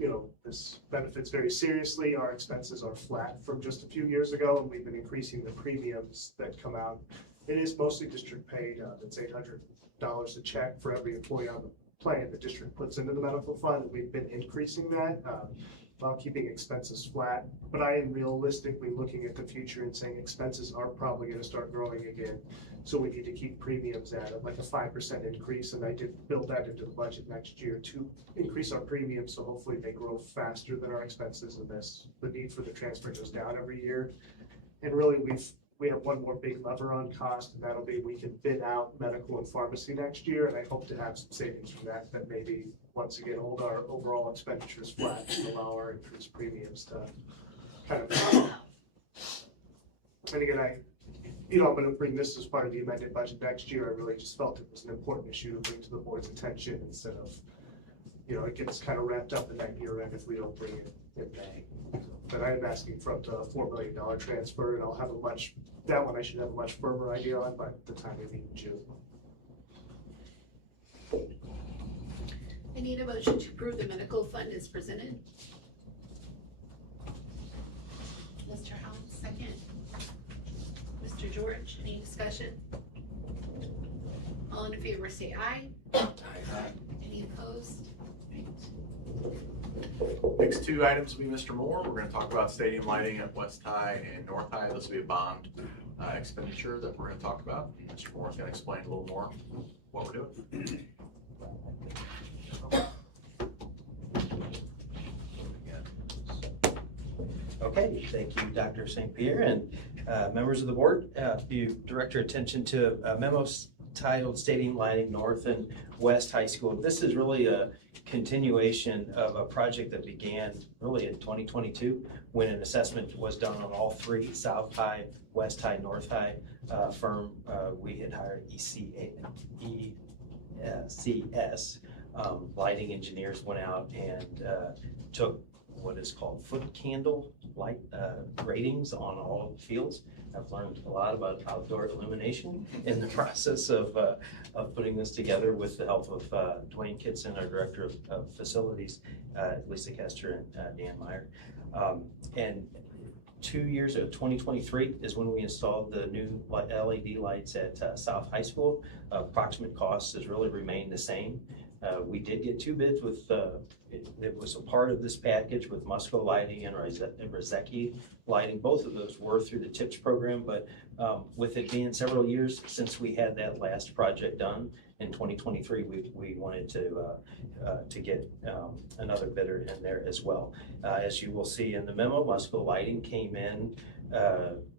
this benefits very seriously. Our expenses are flat from just a few years ago, and we've been increasing the premiums that come out It is mostly district paid. It's $800 a check for every employee on the plan the district puts into the medical fund. We've been increasing that while keeping expenses flat. But I am realistically looking at the future and saying expenses are probably going to start growing again. So we need to keep premiums at like a 5% increase. And I did build that into the budget next year to increase our premiums. So hopefully they grow faster than our expenses, and the need for the transfer goes down every year. And really we have one more big lever on cost, and that'll be we can bid out medical and pharmacy next year, and I hope to have some savings from that maybe once again hold our overall expenditures flat and allow our increased premiums to kind of. And again, I'm going to bring this as part of the amended budget next year. I really just felt it was an important issue to bring to the board's attention instead of, it gets kind of wrapped up in that year end if we don't bring it in May. But I am asking for up to a $4 million transfer, and I'll have that one I should have a much firmer idea on by the time we meet in June. I need a motion to approve the medical fund as presented. Mr. Allen, second. Mr. George, any discussion? All in favor say aye. Aye. Any opposed? Next two items will be Mr. Moore. We're going to talk about stadium lighting at West High and North High. This will be a bond expenditure that we're going to talk about. Mr. Moore is going to explain a little more what we're doing. Okay, thank you, Dr. St. Pierre, and members of the board. You direct your attention to a memo titled Stadium Lighting North and West High School. This is really a continuation of a project that began really in 2022 when an assessment was done on all three, South High, West High, North High firm. We had hired ECS. Lighting engineers went out and took what is called foot candle light ratings on all the fields. I've learned a lot about outdoor illumination in the process of putting this together with the help of Dwayne Kitson, our director of facilities, Lisa Kester, and Dan Meyer. And 2 years ago, 2023, is when we installed the new LED lights at South High School. Approximate cost has really remained the same. We did get two bids with, it was a part of this package with Musco Lighting and Rezecki Lighting. Both of those were through the TIPS program, but with it being several years since we had that last project done in 2023, we wanted to get another bidder in there as well. As you will see in the memo, Musco Lighting came in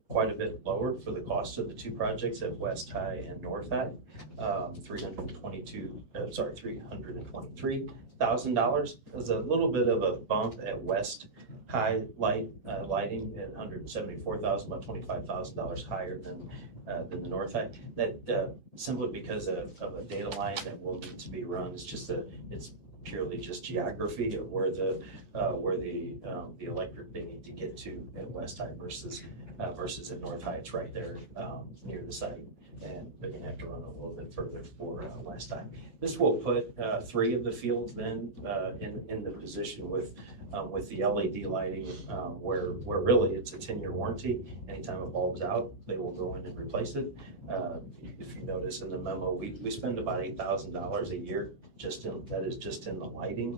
quite a bit lower for the cost of the two projects at West High and North High. $323,000. There's a little bit of a bump at West High lighting at $174,000, about $25,000 higher than the North High. That simply because of a data line that will need to be run. It's purely just geography of where the electric they need to get to at West High versus at North High. It's right there near the site, and they're gonna have to run a little bit further for West High. This will put three of the fields then in the position with the LED lighting, where really it's a 10-year warranty. Anytime a bulb's out, they will go in and replace it. If you notice in the memo, we spend about $8,000 a year that is just in the lighting.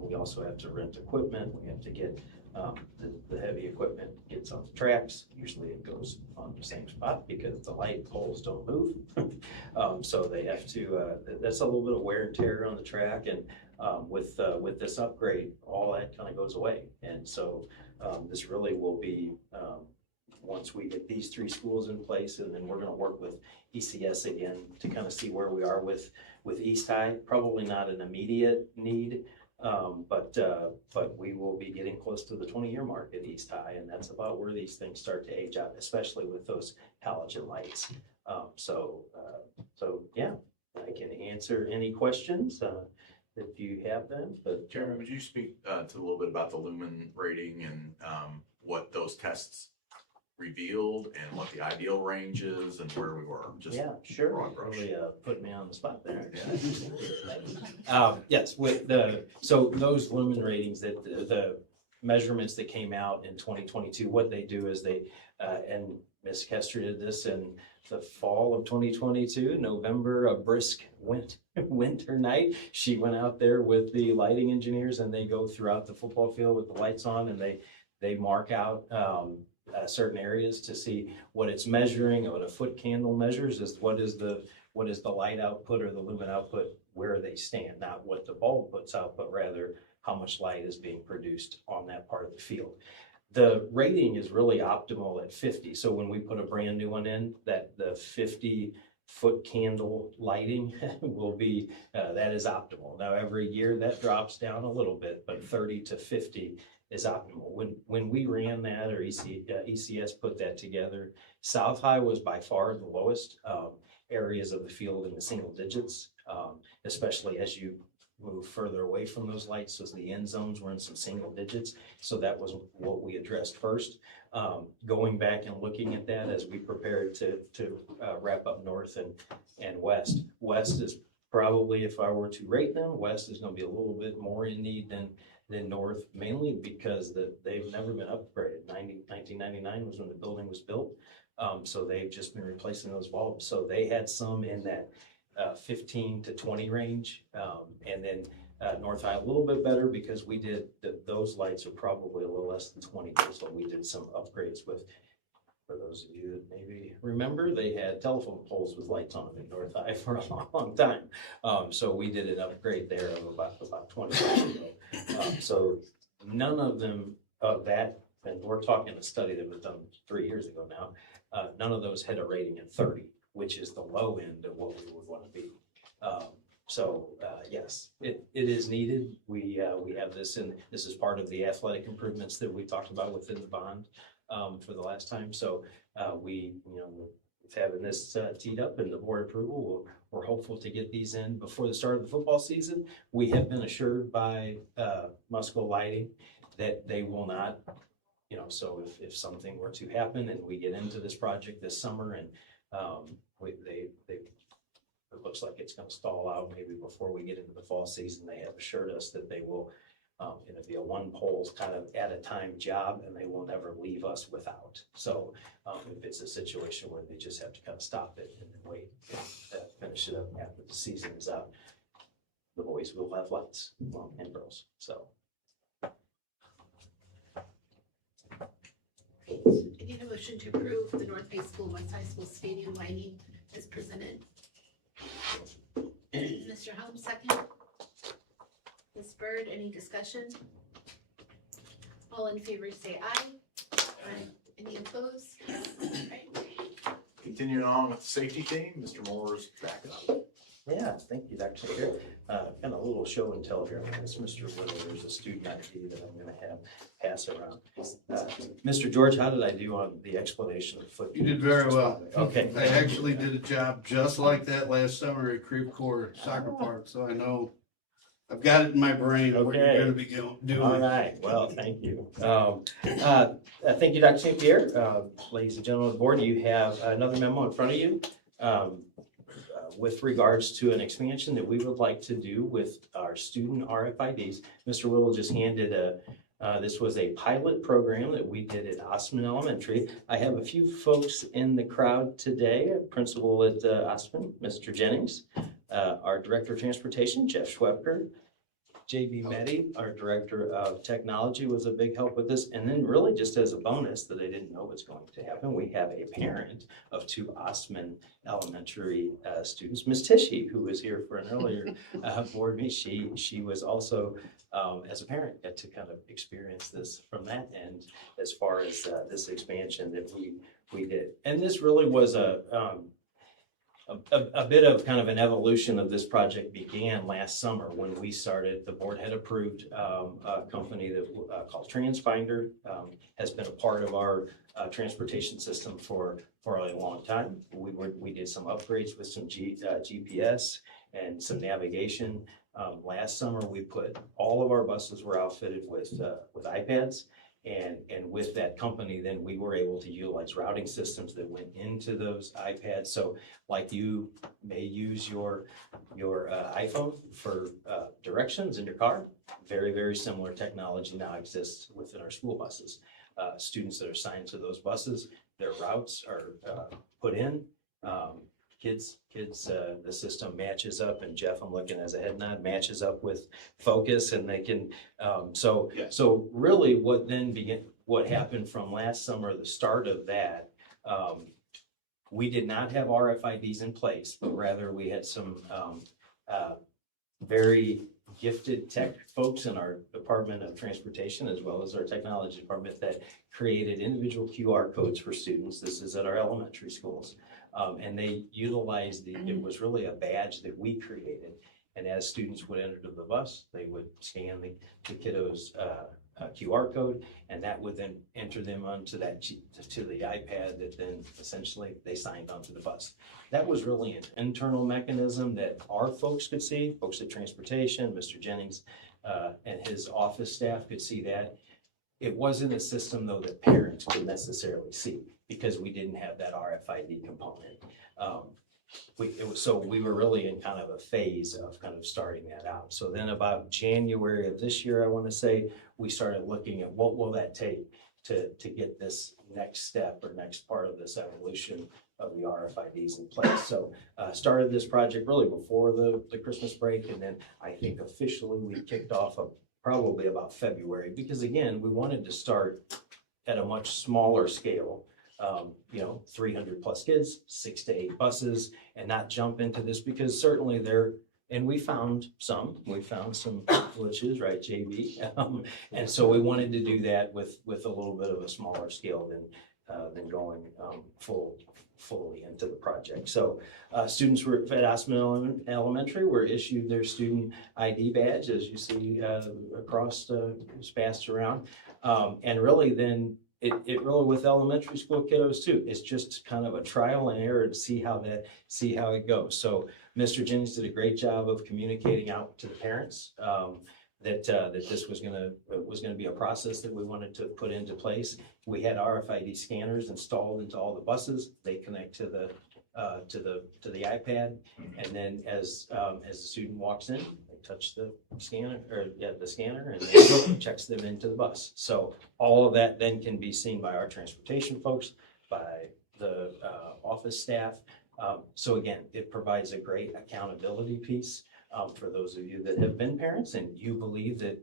We also have to rent equipment. We have to get the heavy equipment gets on the tracks. Usually it goes on the same spot because the light poles don't move. So they have to, that's a little bit of wear and tear on the track. And with this upgrade, all that kind of goes away. And so this really will be, once we get these three schools in place, and then we're going to work with ECS again to kind of see where we are with East High. Probably not an immediate need, but we will be getting close to the 20-year mark at East High, and that's about where these things start to age out, especially with those halogen lights. So yeah, I can answer any questions if you have them. But Jeremy, would you speak to a little bit about the lumen rating and what those tests revealed and what the ideal range is and where we were? Just yeah, sure. Really put me on the spot there. Yes, with so those lumen ratings, that the measurements that came out in 2022, what they do is they and Ms. Kester did this in the fall of 2022, November, a brisk winter night. She went out there with the lighting engineers and they go throughout the football field with the lights on and they mark out certain areas to see what it's measuring. What a foot candle measures is what is the light output or the lumen output, where they stand, not what the bulb puts out, but rather how much light is being produced on that part of the field. The rating is really optimal at 50. So when we put a brand new one in, that the 50-foot candle lighting will be, that is optimal. Now every year that drops down a little bit, but 30 to 50 is optimal. When we ran that, or ECS put that together, South High was by far the lowest areas of the field in the single digits, especially as you move further away from those lights. So the end zones were in some single digits. So that was what we addressed first. Going back and looking at that as we prepared to wrap up north and west. West is probably, if I were to rate them, west is going to be a little bit more in need than north, mainly because they've never been upgraded. 1999 was when the building was built. So they've just been replacing those bulbs. So they had some in that 15 to 20 range. And then North High a little bit better because we did, those lights are probably a little less than 20. So we did some upgrades with, for those of you that maybe remember, they had telephone poles with lights on them in North High for a long time. So we did an upgrade there of about 20 years ago. So none of them of that, and we're talking a study that was done 3 years ago now, none of those had a rating at 30, which is the low end of what we would want to be. Yes, it is needed. We have this, and this is part of the athletic improvements that we talked about within the bond for the last time. So with having this teed up and the board approval, we're hopeful to get these in before the start of the football season. We have been assured by Musco Lighting that they will not, so if something were to happen and we get into this project this summer and it looks like it's going to stall out maybe before we get into the fall season, they have assured us that they will, it'll be a one pole kind of at a time job and they will never leave us without. So if it's a situation where they just have to kind of stop it and then wait and finish it up after the season is out, the boys will have lights, and girls. So. I need a motion to approve the North High School, West High School stadium lighting as presented. Mr. Helms, second. Ms. Byrd, any discussion? All in favor say aye. Aye. Any opposed? Right. Continuing on with the safety team, Mr. Moore's back up. Yeah, thank you, Dr. Chair. Kind of a little show and tell here. This Mr. Little, there's a student ID that I'm going to have pass around. Mr. George, how did I do on the explanation of foot? You did very well. Okay. I actually did a job just like that last summer at Creve Coeur Soccer Park, so I know I've got it in my brain of what you're going to be doing. All right. Well, thank you. Thank you, Dr. St. Pierre. Ladies and gentlemen of the board, you have another memo in front of you. With regards to an expansion that we would like to do with our student RFIDs. Mr. Whittle just handed this was a pilot program that we did at Osman Elementary. I have a few folks in the crowd today, a principal at Osman, Mr. Jennings, our Director of Transportation, Jeff Schwebker, JB Meddy, our Director of Technology, was a big help with this. And then really just as a bonus that I didn't know was going to happen, we have a parent of 2 Osman Elementary students, Ms. Tishy, who was here for an earlier board meeting. She was also, as a parent, got to kind of experience this from that end as far as this expansion that we did. And this really was a bit of kind of an evolution of this project began last summer when we started. The board had approved a company that called TransFinder, has been a part of our transportation system for a long time. We did some upgrades with some GPS and some navigation. Last summer, we put all of our buses were outfitted with iPads. And with that company, then we were able to utilize routing systems that went into those iPads. So like you may use your iPhone for directions in your car, very, very similar technology now exists within our school buses. Students that are assigned to those buses, their routes are put in, The system matches up, and Jeff, I'm looking as a head nod, matches up with focus, and they can, so really what happened from last summer, the start of that, we did not have RFIDs in place, but rather we had some, very gifted tech folks in our Department of Transportation, as well as our technology department, that created individual QR codes for students. This is at our elementary schools. And they utilized it was really a badge that we created. And as students would enter to the bus, they would scan the kiddo's QR code, and that would then enter them onto to the iPad that then essentially they signed onto the bus. That was really an internal mechanism that our folks could see, folks at Transportation, Mr. Jennings and his office staff could see that. It wasn't a system though that parents could necessarily see because we didn't have that RFID component. So we were really in kind of a phase of kind of starting that out. So then about January of this year, I want to say, we started looking at what will that take to get this next step or next part of this evolution of the RFIDs in place. So started this project really before the Christmas break, and then I think officially we kicked off probably about February, because again, we wanted to start at a much smaller scale. 300 plus kids, 6 to 8 buses, and not jump into this, because certainly and we found some glitches, right, JB? And so we wanted to do that with a little bit of a smaller scale than going fully into the project. So students were at Osmond Elementary were issued their student ID badge, as you see across passed around, and really then it really, with elementary school kiddos too, it's just kind of a trial and error to see how it goes. So Mr. Jennings did a great job of communicating out to the parents that this was gonna be a process that we wanted to put into place. We had RFID scanners installed into all the buses. They connect to the iPad, and then as the student walks in, they touch the scanner, and then checks them into the bus. So all of that then can be seen by our transportation folks, by the office staff. So again, it provides a great accountability piece for those of you that have been parents and you believe that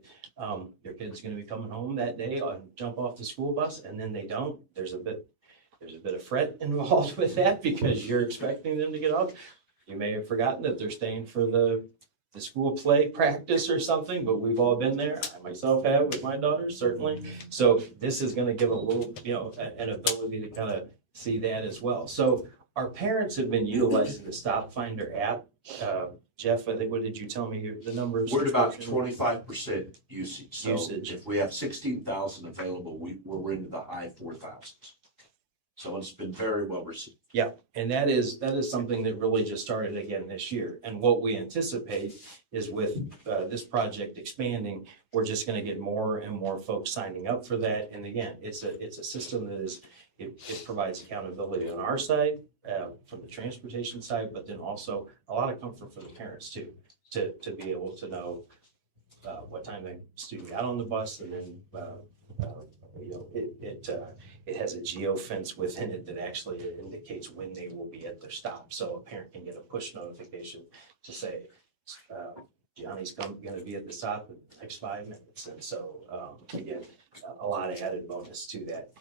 your kid's going to be coming home that day and jump off the school bus, and then they don't. There's a bit of fret involved with that, because you're expecting them to get off. You may have forgotten that they're staying for the school play practice or something, but we've all been there. I myself have with my daughters, certainly. So this is going to give a little, an ability to kind of see that as well. So our parents have been utilizing the Stop Finder app. Jeff, I think, what did you tell me the numbers? We're at about 25% usage. So if we have 16,000 available, we're into the high 4,000s. So it's been very well received. Yeah, and that is something that really just started again this year. And what we anticipate is with this project expanding, we're just going to get more and more folks signing up for that. And again, it's a system that it provides accountability on our side, from the transportation side, but then also a lot of comfort for the parents too, to be able to know what time the student got on the bus, and then it has a geofence within it that actually indicates when they will be at their stop. So a parent can get a push notification to say, Johnny's going to be at the stop in the next 5 minutes. And so again, a lot of added bonus to that.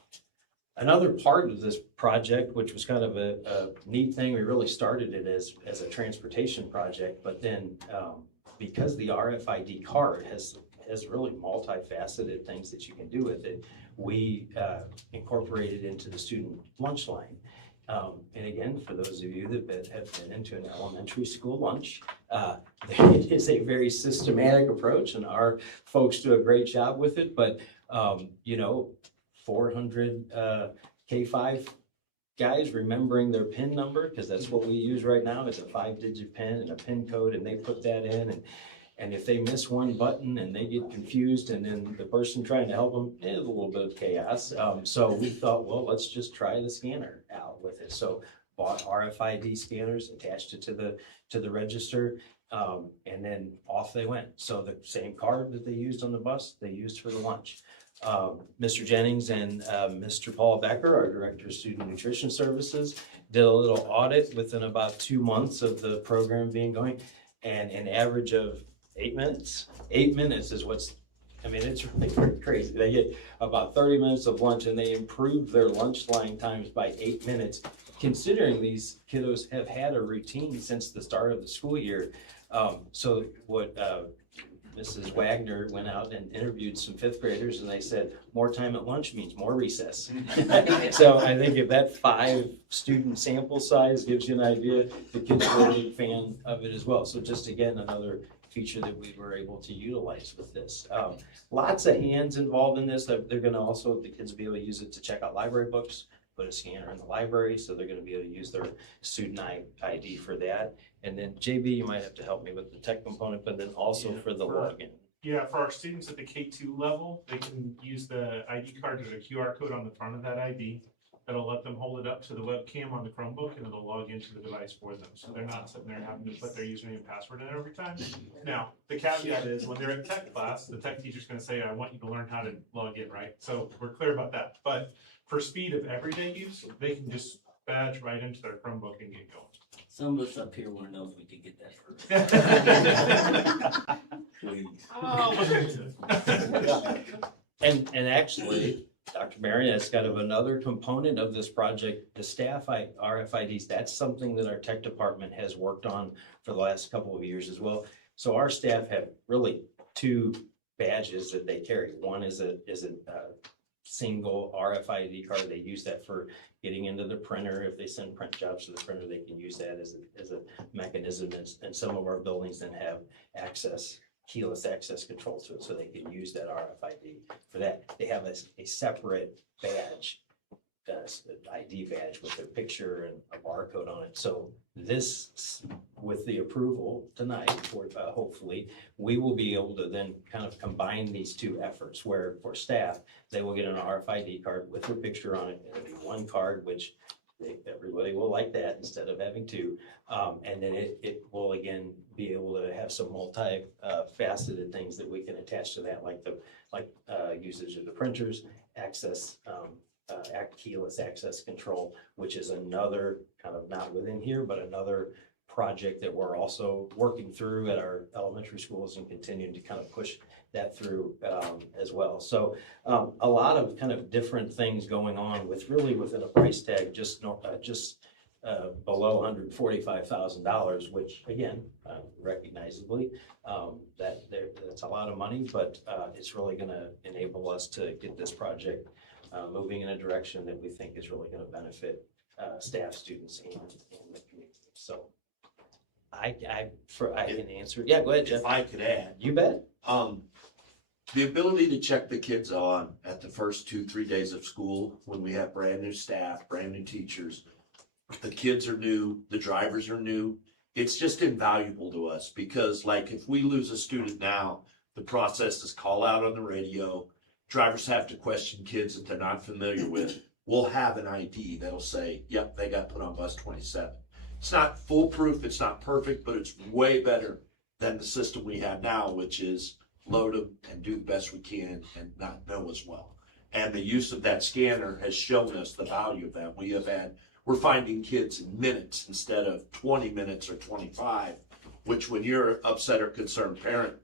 Another part of this project, which was kind of a neat thing, we really started it as a transportation project, but then because the RFID card has really multifaceted things that you can do with it, we incorporated into the student lunch line. And again, for those of you that have been into an elementary school lunch, it is a very systematic approach, and our folks do a great job with it. But 400 K5 guys remembering their PIN number, because that's what we use right now. It's a 5-digit PIN and a PIN code, and they put that in, and if they miss one button and they get confused, and then the person trying to help them, is a little bit of chaos. So we thought, well, let's just try the scanner out with it. So bought RFID scanners, attached it to the register, and then off they went. So the same card that they used on the bus, they used for the lunch. Mr. Jennings and Mr. Paul Becker, our Director of Student Nutrition Services, did a little audit within about 2 months of the program being going, and an average of 8 minutes. 8 minutes is it's really pretty crazy. They get about 30 minutes of lunch, and they improve their lunch line times by 8 minutes, considering these kiddos have had a routine since the start of the school year. So what Mrs. Wagner went out and interviewed some fifth graders, and they said more time at lunch means more recess. So I think if that 5 student sample size gives you an idea, the kids are a big fan of it as well. So just again, another feature that we were able to utilize with this. Lots of hands involved in this. They're gonna also, the kids will be able to use it to check out library books, put a scanner in the library, so they're gonna be able to use their student ID for that. And then JB, you might have to help me with the tech component, but then also for the login. Yeah, for our students at the K2 level, they can use the ID card. There's a QR code on the front of that ID. That'll let them hold it up to the webcam on the Chromebook, and it'll log into the device for them. So they're not sitting there having to put their username and password in every time. Now, the caveat is when they're in tech class, the tech teacher's gonna say, I want you to learn how to log in, right? So we're clear about that. But for speed of everyday use, they can just badge right into their Chromebook and get going. Some of us up here want to know if we could get that first. Please. Oh, look into it. And actually, Dr. Marion, that's kind of another component of this project, the staff RFIDs. That's something that our tech department has worked on for the last couple of years as well. So our staff have really 2 badges that they carry. One is a single RFID card. They use that for getting into the printer. If they send print jobs to the printer, they can use that as a mechanism. And some of our buildings then have keyless access control to it, so they can use that RFID for that. They have a separate badge, ID badge with their picture and a barcode on it. So this, with the approval tonight, for hopefully, we will be able to then kind of combine these 2 efforts, where for staff, they will get an RFID card with their picture on it. It'll be 1 card, which everybody will like that instead of having 2. And then it will again be able to have some multi-faceted things that we can attach to that, like usage of the printers, access, keyless access control, which is another kind of not within here, but another project that we're also working through at our elementary schools and continuing to kind of push that through as well. So a lot of kind of different things going on within a price tag just below $145,000, which again, recognizably, that's a lot of money, but it's really going to enable us to get this project moving in a direction that we think is really going to benefit staff, students, and the community. So I can answer. Yeah, go ahead, Jeff. If I could add. You bet. The ability to check the kids on at the first 2-3 days of school, when we have brand new staff, brand new teachers, the kids are new, the drivers are new. It's just invaluable to us, because like if we lose a student now, the process is call out on the radio. Drivers have to question kids that they're not familiar with. We'll have an ID that'll say, yep, they got put on bus 27. It's not foolproof, it's not perfect, but it's way better than the system we have now, which is load them and do the best we can and not know as well. And the use of that scanner has shown us the value of that. We're finding kids in minutes instead of 20 minutes or 25, which when you're an upset or concerned parent,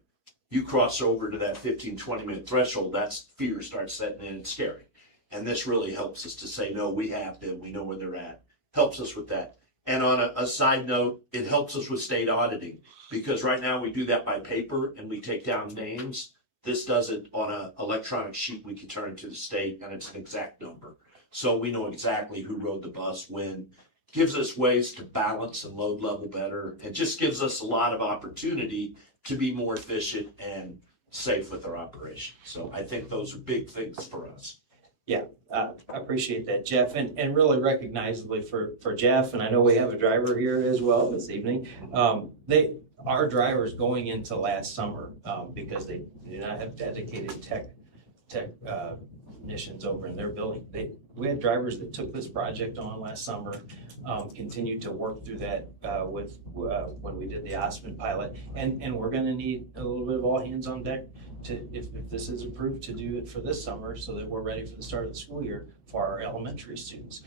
you cross over to that 15-20 minute threshold, that's fear starts setting in. It's scary. And this really helps us to say, no, we have them, we know where they're at. Helps us with that. And on a side note, it helps us with state auditing, because right now we do that by paper and we take down names. This does it on an electronic sheet we can turn to the state, and it's an exact number. So we know exactly who rode the bus when. Gives us ways to balance and load level better. It just gives us a lot of opportunity to be more efficient and safe with our operation. So I think those are big things for us. Yeah, I appreciate that, Jeff, and really recognizably for Jeff, and I know we have a driver here as well this evening. Our drivers going into last summer, because they do not have dedicated tech technicians over in their building. We had drivers that took this project on last summer, continued to work through that when we did the Osmond pilot. And we're gonna need a little bit of all hands on deck to, if this is approved, to do it for this summer so that we're ready for the start of the school year for our elementary students.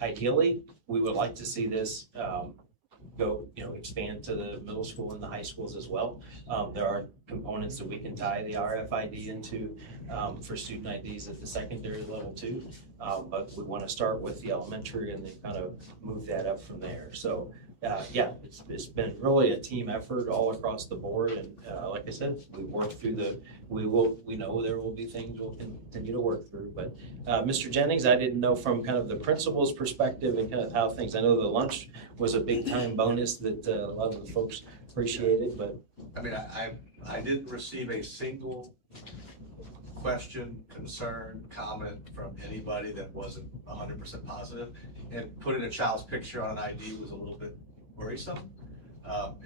Ideally, we would like to see this expand to the middle school and the high schools as well. There are components that we can tie the RFID into for student IDs at the secondary level too. But we want to start with the elementary and then kind of move that up from there. So it's been really a team effort all across the board. And like I said, we worked through we know there will be things we'll continue to work through. But Mr. Jennings, I didn't know from kind of the principal's perspective and kind of how things, I know the lunch was a big time bonus that a lot of the folks appreciated, but. I mean, I didn't receive a single question, concern, comment from anybody that wasn't 100% positive. And putting a child's picture on an ID was a little bit worrisome.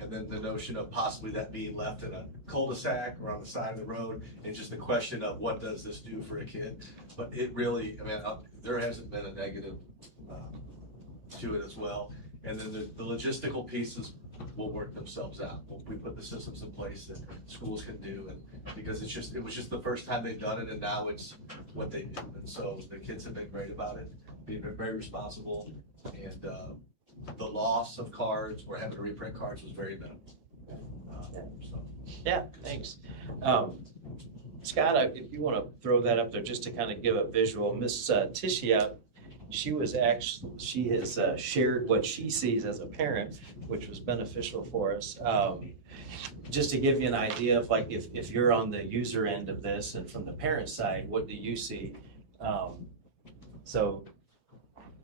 And then the notion of possibly that being left in a cul-de-sac or on the side of the road, and just the question of what does this do for a kid? But it really, I mean, there hasn't been a negative to it as well. And then the logistical pieces will work themselves out. We put the systems in place that schools can do, and because it was just the first time they've done it, and now it's what they do. And so the kids have been great about it, being very responsible, and the loss of cards or having to reprint cards was very minimal. Yeah, thanks. Scott, if you want to throw that up there just to kind of give a visual, Miss Tishia, she has shared what she sees as a parent, which was beneficial for us. Just to give you an idea of like if you're on the user end of this and from the parent side, what do you see? So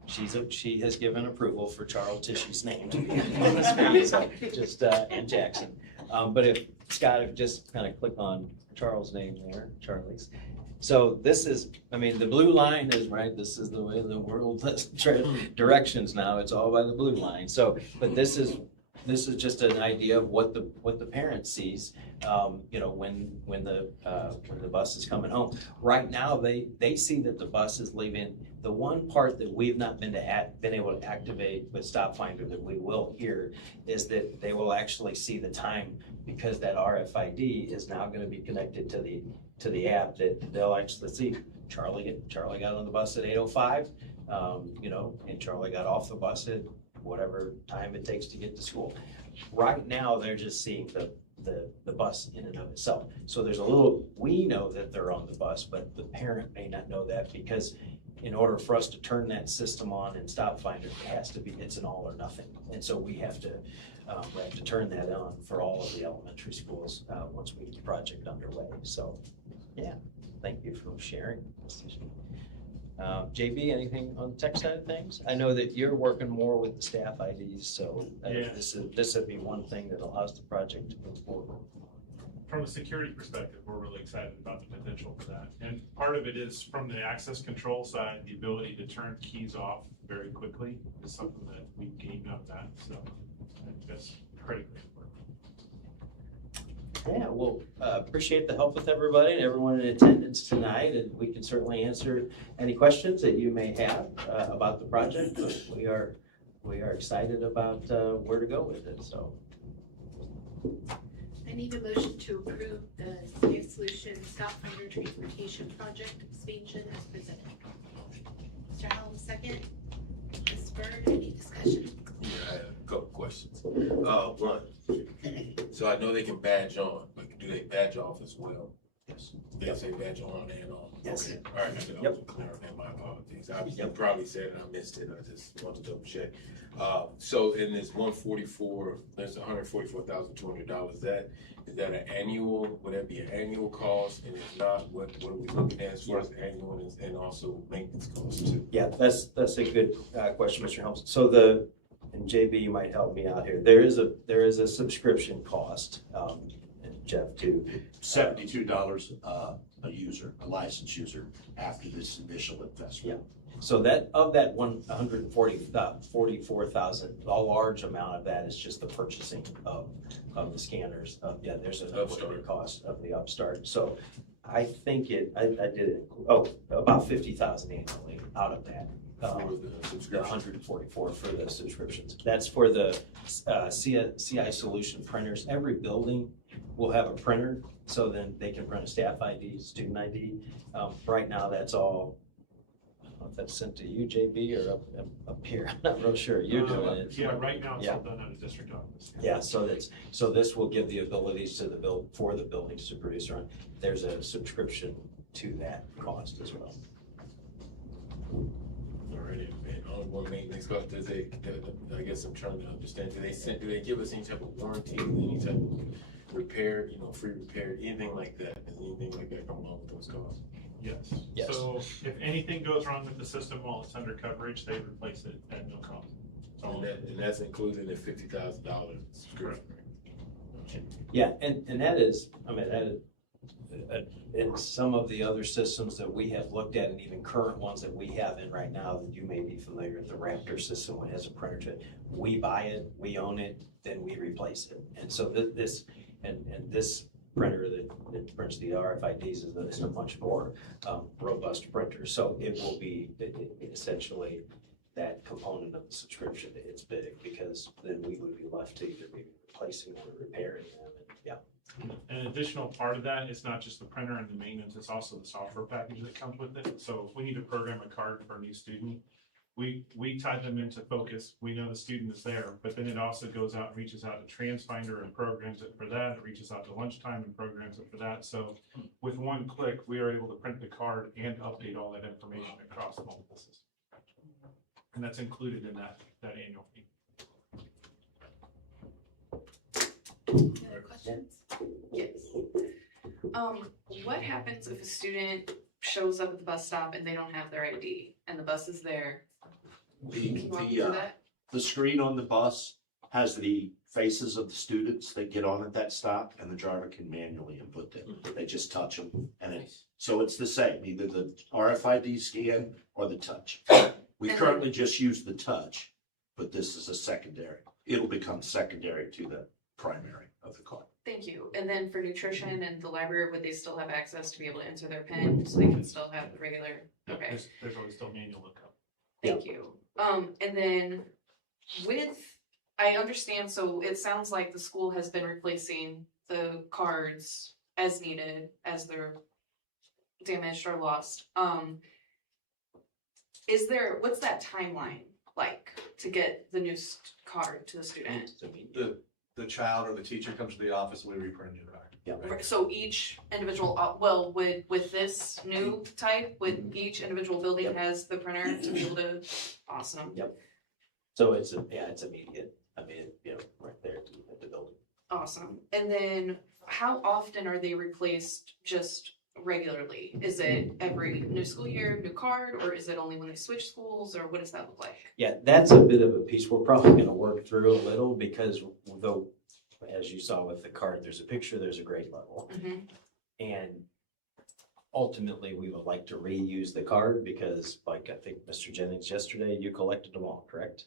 she has given approval for Charles Tishy's name to be on the screen, so just and Jackson. But if Scott, if just kind of click on Charles' name there, Charlie's. So this is, I mean, the blue line is right. This is the way the world directions now. It's all by the blue line. So, but this is just an idea of what the parent sees. When the bus is coming home. Right now, they see that the bus is leaving. The one part that we've not been able to activate with Stop Finder that we will hear is that they will actually see the time, because that RFID is now going to be connected to the app, that they'll actually see Charlie got on the bus at 8:05, and Charlie got off the bus at whatever time it takes to get to school. Right now, they're just seeing the bus in and of itself. So there's we know that they're on the bus, but the parent may not know that, because in order for us to turn that system on in Stop Finder, it's an all or nothing. And so we have to turn that on for all of the elementary schools once we get the project underway. So yeah, thank you for sharing. JB, anything on the tech side of things? I know that you're working more with the staff IDs, so this would be one thing that allows the project to move forward. From a security perspective, we're really excited about the potential for that. And part of it is from the access control side, the ability to turn keys off very quickly is something that we've gained out of that. So I think that's critically important. Yeah, well, appreciate the help with everybody and everyone in attendance tonight, and we can certainly answer any questions that you may have about the project. But we are excited about where to go with it. So I need a motion to approve the Safe Solutions Stop Finder Transportation Project expansion as presented. Mr. Helms, second. Ms. Byrd, any discussion? Yeah, I have a couple questions. One, so I know they can badge on, but do they badge off as well? Yes. They say badge on and off? Yes. Okay. All right, I was clear on that. My apologies. You probably said it, I missed it. I just want to double check. So in this there's $144,200. Is that an annual? Would that be an annual cost? And if not, what are we looking at as far as annual and also maintenance costs too? Yeah, that's a good question, Mr. Helms. So and JB, you might help me out here. There is a subscription cost, and Jeff too. $72 a user, a licensed user, after this initial investment. Yeah. So that 144,000, a large amount of that is just the purchasing of the scanners. There's an upstart cost of the Upstart. So I think I did it, about 50,000 annually out of that. The 144 for the subscriptions. That's for the CI solution printers. Every building will have a printer, so then they can print a staff ID, student ID. Right now, that's all, I don't know if that's sent to you, JB, or up here. I'm not real sure. You're doing it. Yeah, right now it's all done at a district office. Yeah, so this will give the abilities to the buildings to produce their own. There's a subscription to that cost as well. Alrighty, and on more maintenance cost, I guess I'm trying to understand, do they give us any type of warranty, any type of repair, free repair, anything like that? Is anything like that come along with those costs? Yes. Yes. So if anything goes wrong with the system while it's under coverage, they replace it at no cost. And that's included in the $50,000 subscription. Yeah, and that is, in some of the other systems that we have looked at, and even current ones that we have in right now, that you may be familiar with, the Raptor system, when it has a printer to it, we buy it, we own it, then we replace it. And so this printer that prints the RFIDs is a much more robust printer. So it will be essentially that component of the subscription. It's big, because then we would be left to either be replacing or repairing them. An additional part of that is not just the printer and the maintenance, it's also the software package that comes with it. So if we need to program a card for a new student, we tie them into Focus. We know the student is there, but then it also goes out and reaches out to TransFinder and programs it for that. It reaches out to Lunchtime and programs it for that. So with one click, we are able to print the card and update all that information across multiple systems. And that's included in that annual fee. Any other questions? Yes. What happens if a student shows up at the bus stop and they don't have their ID and the bus is there? Can you walk me through that? The screen on the bus has the faces of the students that get on at that stop, and the driver can manually input them. They just touch them, and so it's the same, either the RFID scan or the touch. We currently just use the touch, but this is a secondary. It'll become secondary to the primary of the card. Thank you. And then for nutrition and the library, would they still have access to be able to enter their PIN so they can still have the regular? Okay. There's always still manual lookup. Thank you. And then I understand, so it sounds like the school has been replacing the cards as needed, as they're damaged or lost. What's that timeline like to get the new card to the student? The child or the teacher comes to the office, we reprint a new card. Right. So each individual, with this new type, would each individual building has the printer to be able to, awesome. Yep. So it's immediate. Right there at the building. Awesome. And then how often are they replaced just regularly? Is it every new school year, new card, or is it only when they switch schools, or what does that look like? Yeah, that's a bit of a piece we're probably going to work through a little, because though, as you saw with the card, there's a picture, there's a grade level. Mm-hmm. And ultimately, we would like to reuse the card, because like I think Mr. Jennings yesterday, you collected them all, correct?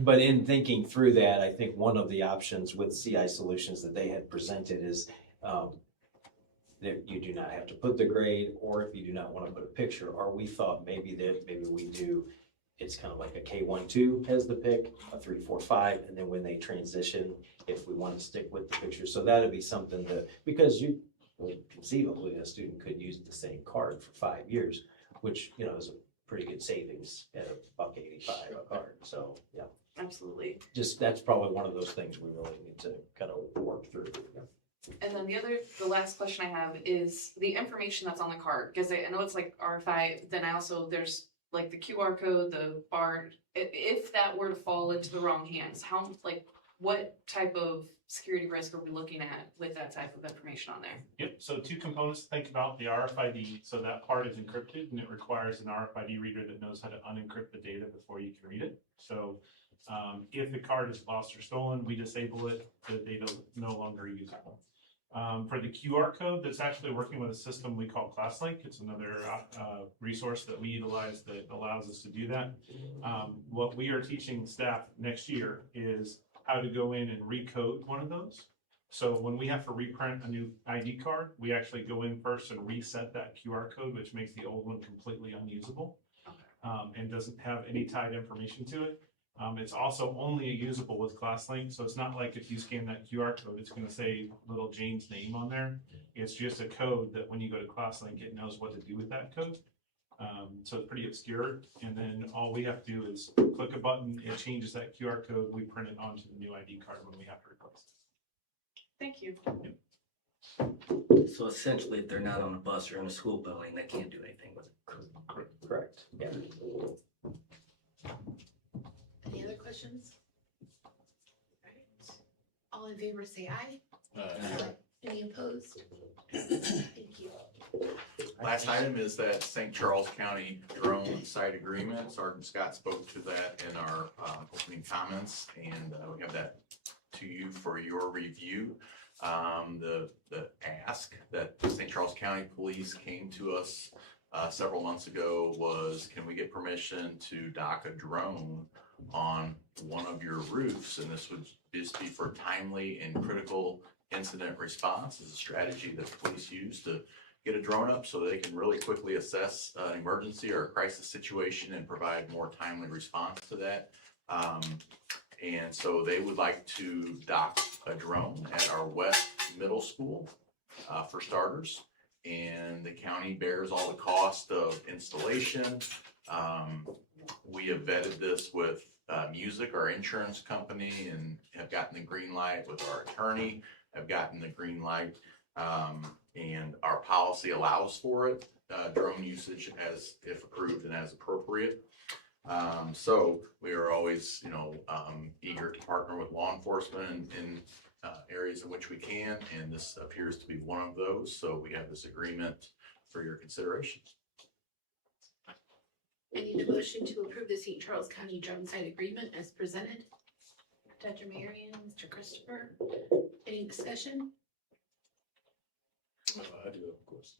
But in thinking through that, I think one of the options with CI Solutions that they had presented is that you do not have to put the grade, or if you do not want to put a picture, or we thought maybe we do, it's kind of like a K1-2 has the pick, a 3-4-5, and then when they transition, if we want to stick with the picture. So that'd be something because conceivably a student could use the same card for 5 years, which, is a pretty good savings at $1.85 a card. So, yeah. Absolutely. That's probably one of those things we really need to kind of work through. And then the last question I have is the information that's on the card, because I know it's like RFI, then there's like the QR code, the bar. If that were to fall into the wrong hands, what type of security risk are we looking at with that type of information on there? Yep, so 2 components to think about: the RFID, so that part is encrypted and it requires an RFID reader that knows how to unencrypt the data before you can read it. So if the card is lost or stolen, we disable it, the data no longer usable. For the QR code, that's actually working with a system we call ClassLink. It's another resource that we utilize that allows us to do that. What we are teaching staff next year is how to go in and recode one of those So when we have to reprint a new ID card, we actually go in first and reset that QR code, which makes the old one completely unusable. And doesn't have any tied information to it. It's also only usable with ClassLink, so it's not like if you scan that QR code, it's gonna say little Jane's name on there. It's just a code that when you go to ClassLink, it knows what to do with that code. So it's pretty obscure, and then all we have to do is click a button, it changes that QR code, we print it onto the new ID card when we have to replace it. Thank you. So essentially, if they're not on a bus or in a school building, they can't do anything with it. Correct, yeah. Any other questions? Alright, all in favor say aye. Any opposed? Thank you. Last item is that St. Charles County drone site agreement. Sergeant Scott spoke to that in our opening comments, and we have that to you for your review. The ask that St. Charles County Police came to us several months ago was, can we get permission to dock a drone on one of your roofs? And this would just be for timely and critical incident response. Is a strategy that the police use to get a drone up so they can really quickly assess an emergency or a crisis situation and provide more timely response to that. And so they would like to dock a drone at our West Middle School for starters. And the county bears all the cost of installation. We have vetted this with Music, our insurance company, and have gotten the green light with our attorney, have gotten the green light, and our policy allows for it, drone usage as if approved and as appropriate. So we are always, eager to partner with law enforcement in areas in which we can, and this appears to be one of those. So we have this agreement for your consideration. I need a motion to approve the St. Charles County drone site agreement as presented. Dr. Marion, Mr. Christopher, any discussion? I do have a question.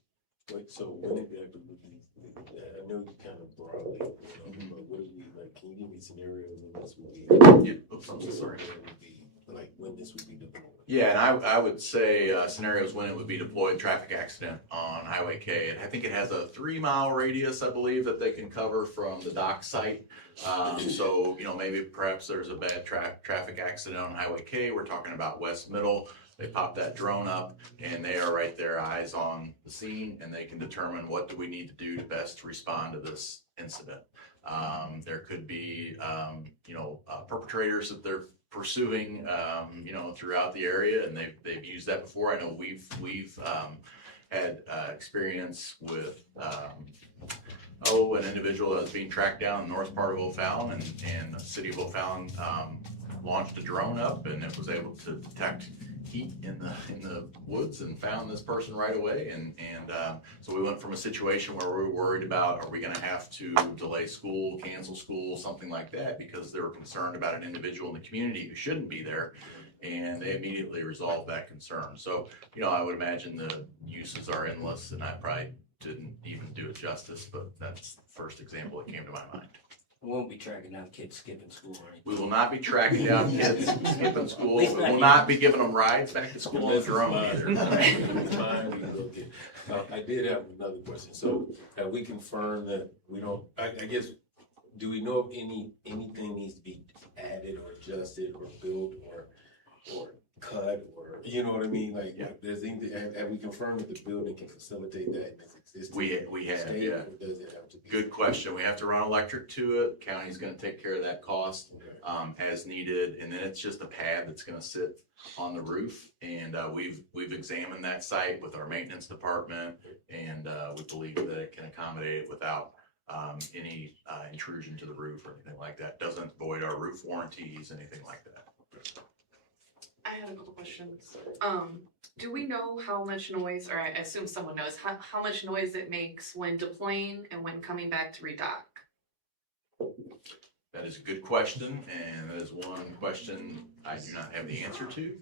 Wait, so when exactly would be, I know you kind of broadly, but what do we, like, can you give me scenarios when this would be? Yeah, oops, I'm so sorry. Like when this would be deployed? Yeah, and I would say scenarios when it would be deployed, traffic accident on Highway K. And I think it has a 3-mile radius, I believe, that they can cover from the dock site. So, maybe perhaps there's a bad traffic accident on Highway K. We're talking about West Middle. They pop that drone up and they are right there, eyes on the scene, and they can determine what do we need to do to best respond to this incident. There could be, perpetrators that they're pursuing, throughout the area, and they've used that before. I know we've had experience with an individual that was being tracked down in the north part of O'Fallon, and the city of O'Fallon launched a drone up, and it was able to detect heat in the woods and found this person right away. And so we went from a situation where we were worried about, are we going to have to delay school, cancel school, something like that, because they were concerned about an individual in the community who shouldn't be there. And they immediately resolved that concern. So, I would imagine the uses are endless, and I probably didn't even do it justice, but that's the first example that came to my mind. We won't be tracking down kids skipping school or anything. We will not be tracking down kids skipping school. We will not be giving them rides back to school on a drone either. I did have another question. So have we confirmed that we don't, I guess, do we know if anything needs to be added or adjusted or built or cut, or, you know what I mean? Like, there's anything, have we confirmed that the building can facilitate that in its existing We have, state, yeah. or does it have to be? Good question. We have to run electric to it. County's gonna take care of that cost, as needed. And then it's just a pad that's gonna sit on the roof. And, we've examined that site with our maintenance department, and, we believe that it can accommodate it without, any, intrusion to the roof or anything like that. Doesn't void our roof warranties, anything like that. I had a couple questions. Do we know how much noise, or I assume someone knows, how much noise it makes when deploying and when coming back to redock? That is a good question, and that is one question I do not have the answer to.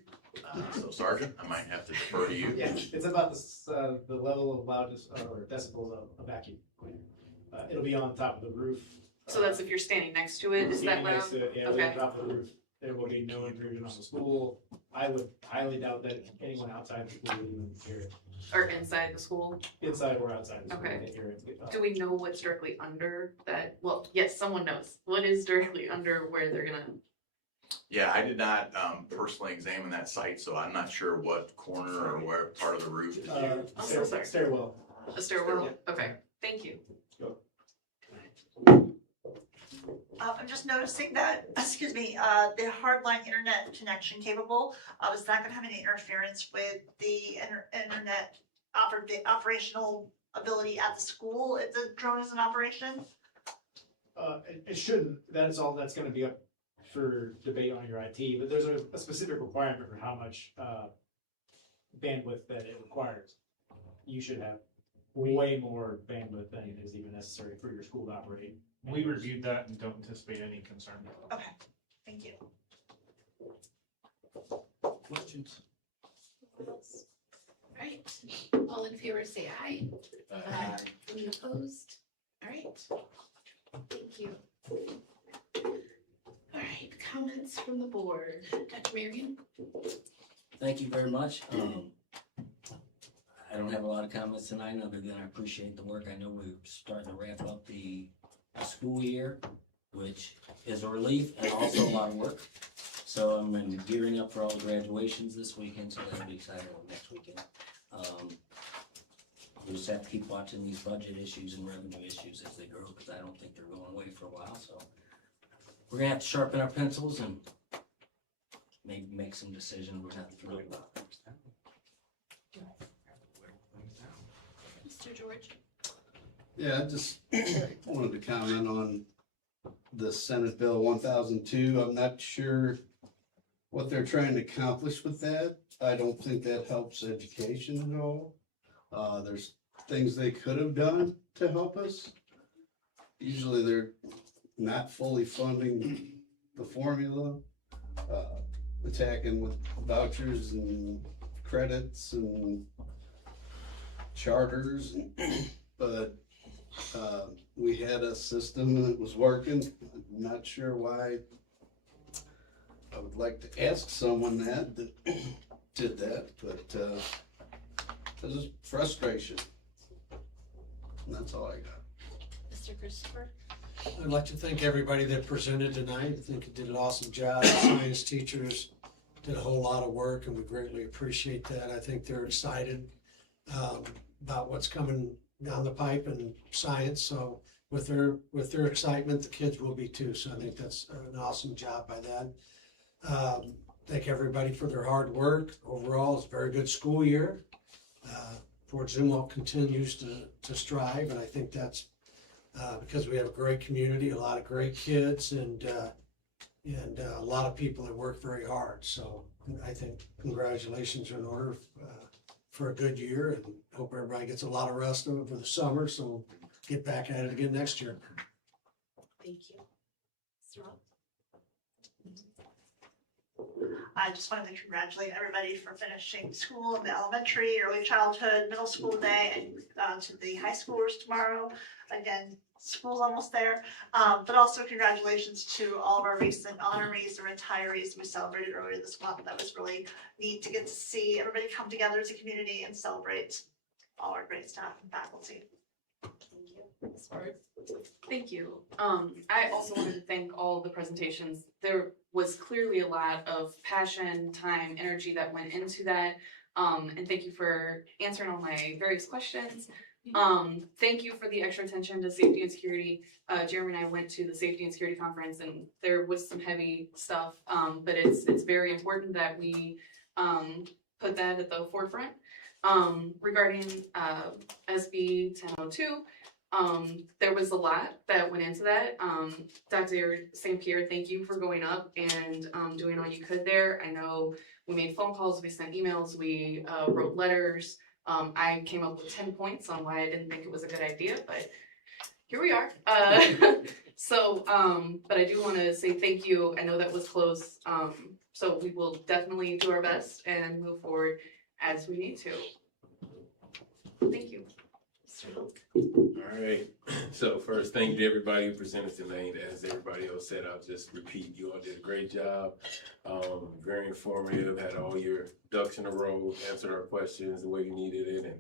So Sergeant, I might have to defer to you. Yeah, it's about the level of loudness or decibels of a vacuum cleaner. It'll be on top of the roof. So that's if you're standing next to it, is that Standing loud? next to it, yeah, Okay. on top of the roof. there will be no intrusion on the school. I would highly doubt that anyone outside the school would even hear it, Or inside the school? inside or outside the school, Okay. they hear it. Do we know what's directly under that? Well, yes, someone knows. What is directly under where they're gonna? Yeah, I did not personally examine that site, so I'm not sure what corner or where part of the roof did you? I'm so sorry. Stairwell. A stairwell? Okay, thank you. I'm just noticing that, excuse me, the hardline internet connection capable is not gonna have any interference with the internet the operational ability at the school if the drone is in operation. It shouldn't, that is all that's gonna be up for debate on your IT, but there's a specific requirement for how much, bandwidth that it requires. You should have way more bandwidth than is even necessary for your school to operate. We reviewed that and don't anticipate any concern. Okay, thank you. Questions? All right, all in favor say aye. Aye. Any opposed? All right, thank you. All right, comments from the board. Dr. Marion? Thank you very much. I don't have a lot of comments tonight, other than I appreciate the work. I know we're starting to wrap up the school year, which is a relief and also a lot of work. So I'm gearing up for all the graduations this weekend, so that'll be exciting next weekend. We just have to keep watching these budget issues and revenue issues as they grow, because I don't think they're going away for a while, so. We're gonna have to sharpen our pencils and maybe make some decisions we're not thrilled about. Mr. George? Yeah, I just wanted to comment on the Senate Bill 1002. I'm not sure what they're trying to accomplish with that. I don't think that helps education at all. There's things they could have done to help us. Usually they're not fully funding the formula, attacking with vouchers and credits and charters, but we had a system that was working. I'm not sure why. I would like to ask someone that did that, but this is frustration. And that's all I got. Mr. Christopher? I'd like to thank everybody that presented tonight. I think it did an awesome job. The science teachers did a whole lot of work, and we greatly appreciate that. I think they're excited about what's coming down the pipe in science. So with their excitement, the kids will be too. So I think that's an awesome job by that. Thank everybody for their hard work. Overall, it's a very good school year. Fort Zumwalt continues to strive, and I think that's because we have a great community, a lot of great kids, and a lot of people that work very hard. So I think congratulations are in order for a good year, and hope everybody gets a lot of rest over the summer, so we'll get back at it again next year. Thank you. Mr. Rob? I just wanted to congratulate everybody for finishing school in the elementary, early childhood, middle school day, and to the high schoolers tomorrow. Again, school's almost there. But also congratulations to all of our recent honorees or retirees we celebrated earlier this month. That was really neat to get to see everybody come together as a community and celebrate all our great staff and faculty. Thank you. Ms. Ford? Thank you. I also wanted to thank all of the presentations. There was clearly a lot of passion, time, energy that went into that. And thank you for answering all my various questions. Thank you for the extra attention to safety and security. Jeremy and I went to the safety and security conference, and there was some heavy stuff, but it's very important that we put that at the forefront. Regarding SB 1002, there was a lot that went into that. Dr. St. Pierre, thank you for going up and doing all you could there. I know we made phone calls, we sent emails, we wrote letters. I came up with 10 points on why I didn't think it was a good idea, but here we are. But I do want to say thank you. I know that was close. So we will definitely do our best and move forward as we need to. Thank you. All right, So first, thank you to everybody who presented tonight. As everybody else said, I'll just repeat, you all did a great job. Very informative, had all your ducks in a row, answered our questions the way you needed it, and,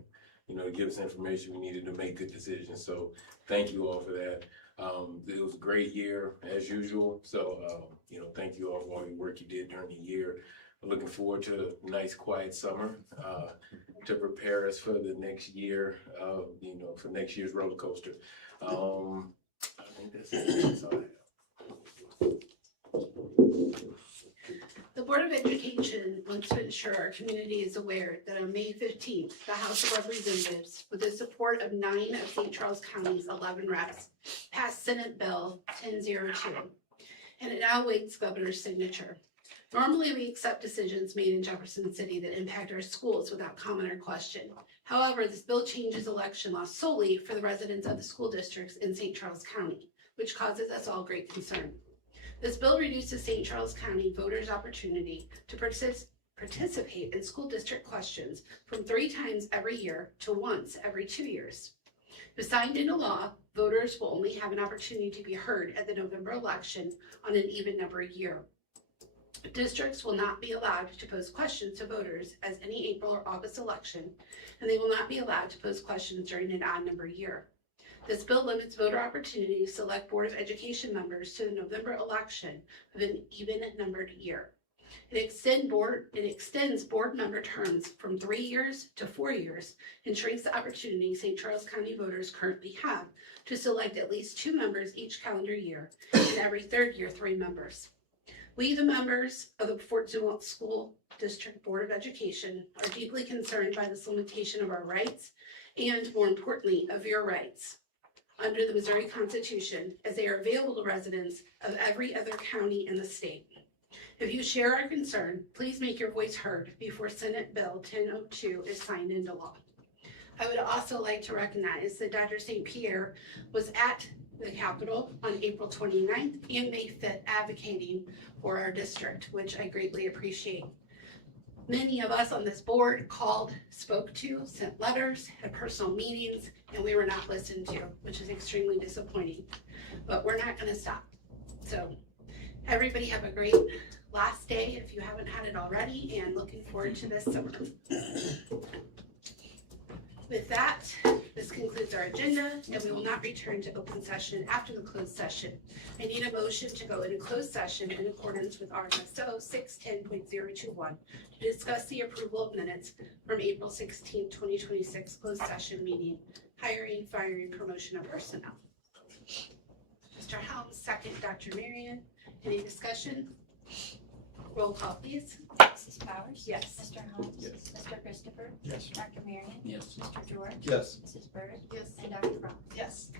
you know, give us information we needed to make good decisions. So thank you all for that. It was a great year as usual. So, you know, thank you all for all your work you did during the year. I'm looking forward to a nice quiet summer, to prepare us for the next year, you know, for next year's roller coaster. I think that's it. That's all I have. The Board of Education wants to ensure our community is aware that on May 15th, the House of Representatives, with the support of 9 of St. Charles County's 11 reps, passed Senate Bill 1002, and it now awaits Governor's signature. Normally, we accept decisions made in Jefferson City that impact our schools without comment or question. However, this bill changes election law solely for the residents of the school districts in St. Charles County, which causes us all great concern. This bill reduces St. Charles County voters' opportunity to participate in school district questions from 3 times every year to once every 2 years. If signed into law, voters will only have an opportunity to be heard at the November election on an even number year. Districts will not be allowed to pose questions to voters as any April or August election, and they will not be allowed to pose questions during an odd number year. This bill limits voter opportunity to select Board of Education members to the November election of an even numbered year. It extends board member terms from 3 years to 4 years and shrinks the opportunity St. Charles County voters currently have to select at least 2 members each calendar year, and every 3rd year 3 members. We, the members of the Fort Zumwalt School District Board of Education, are deeply concerned by this limitation of our rights and, more importantly, of your rights under the Missouri Constitution, as they are available to residents of every other county in the state. If you share our concern, please make your voice heard before Senate Bill 1002 is signed into law. I would also like to recognize that Dr. St. Pierre was at the Capitol on April 29th and May 5th advocating for our district, which I greatly appreciate. Many of us on this board called, spoke to, sent letters, had personal meetings, and we were not listened to, which is extremely disappointing. But we're not going to stop. So everybody have a great last day if you haven't had it already, and looking forward to this summer. With that, this concludes our agenda, and we will not return to open session after the closed session. I need a motion to go into closed session in accordance with RSO 610.021 to discuss the approval of minutes from April 16, 2026 closed session meeting, hiring, firing, promotion of personnel. Mr. Helms, second. Dr. Marion, any discussion? Roll call, please. Mrs. Powers? Yes. Mr. Holmes? Yes. Mr. Christopher? Yes. Dr. Marion? Yes. Mr. George? Yes. Mrs. Bird? Yes. And Dr. Brown? Yes.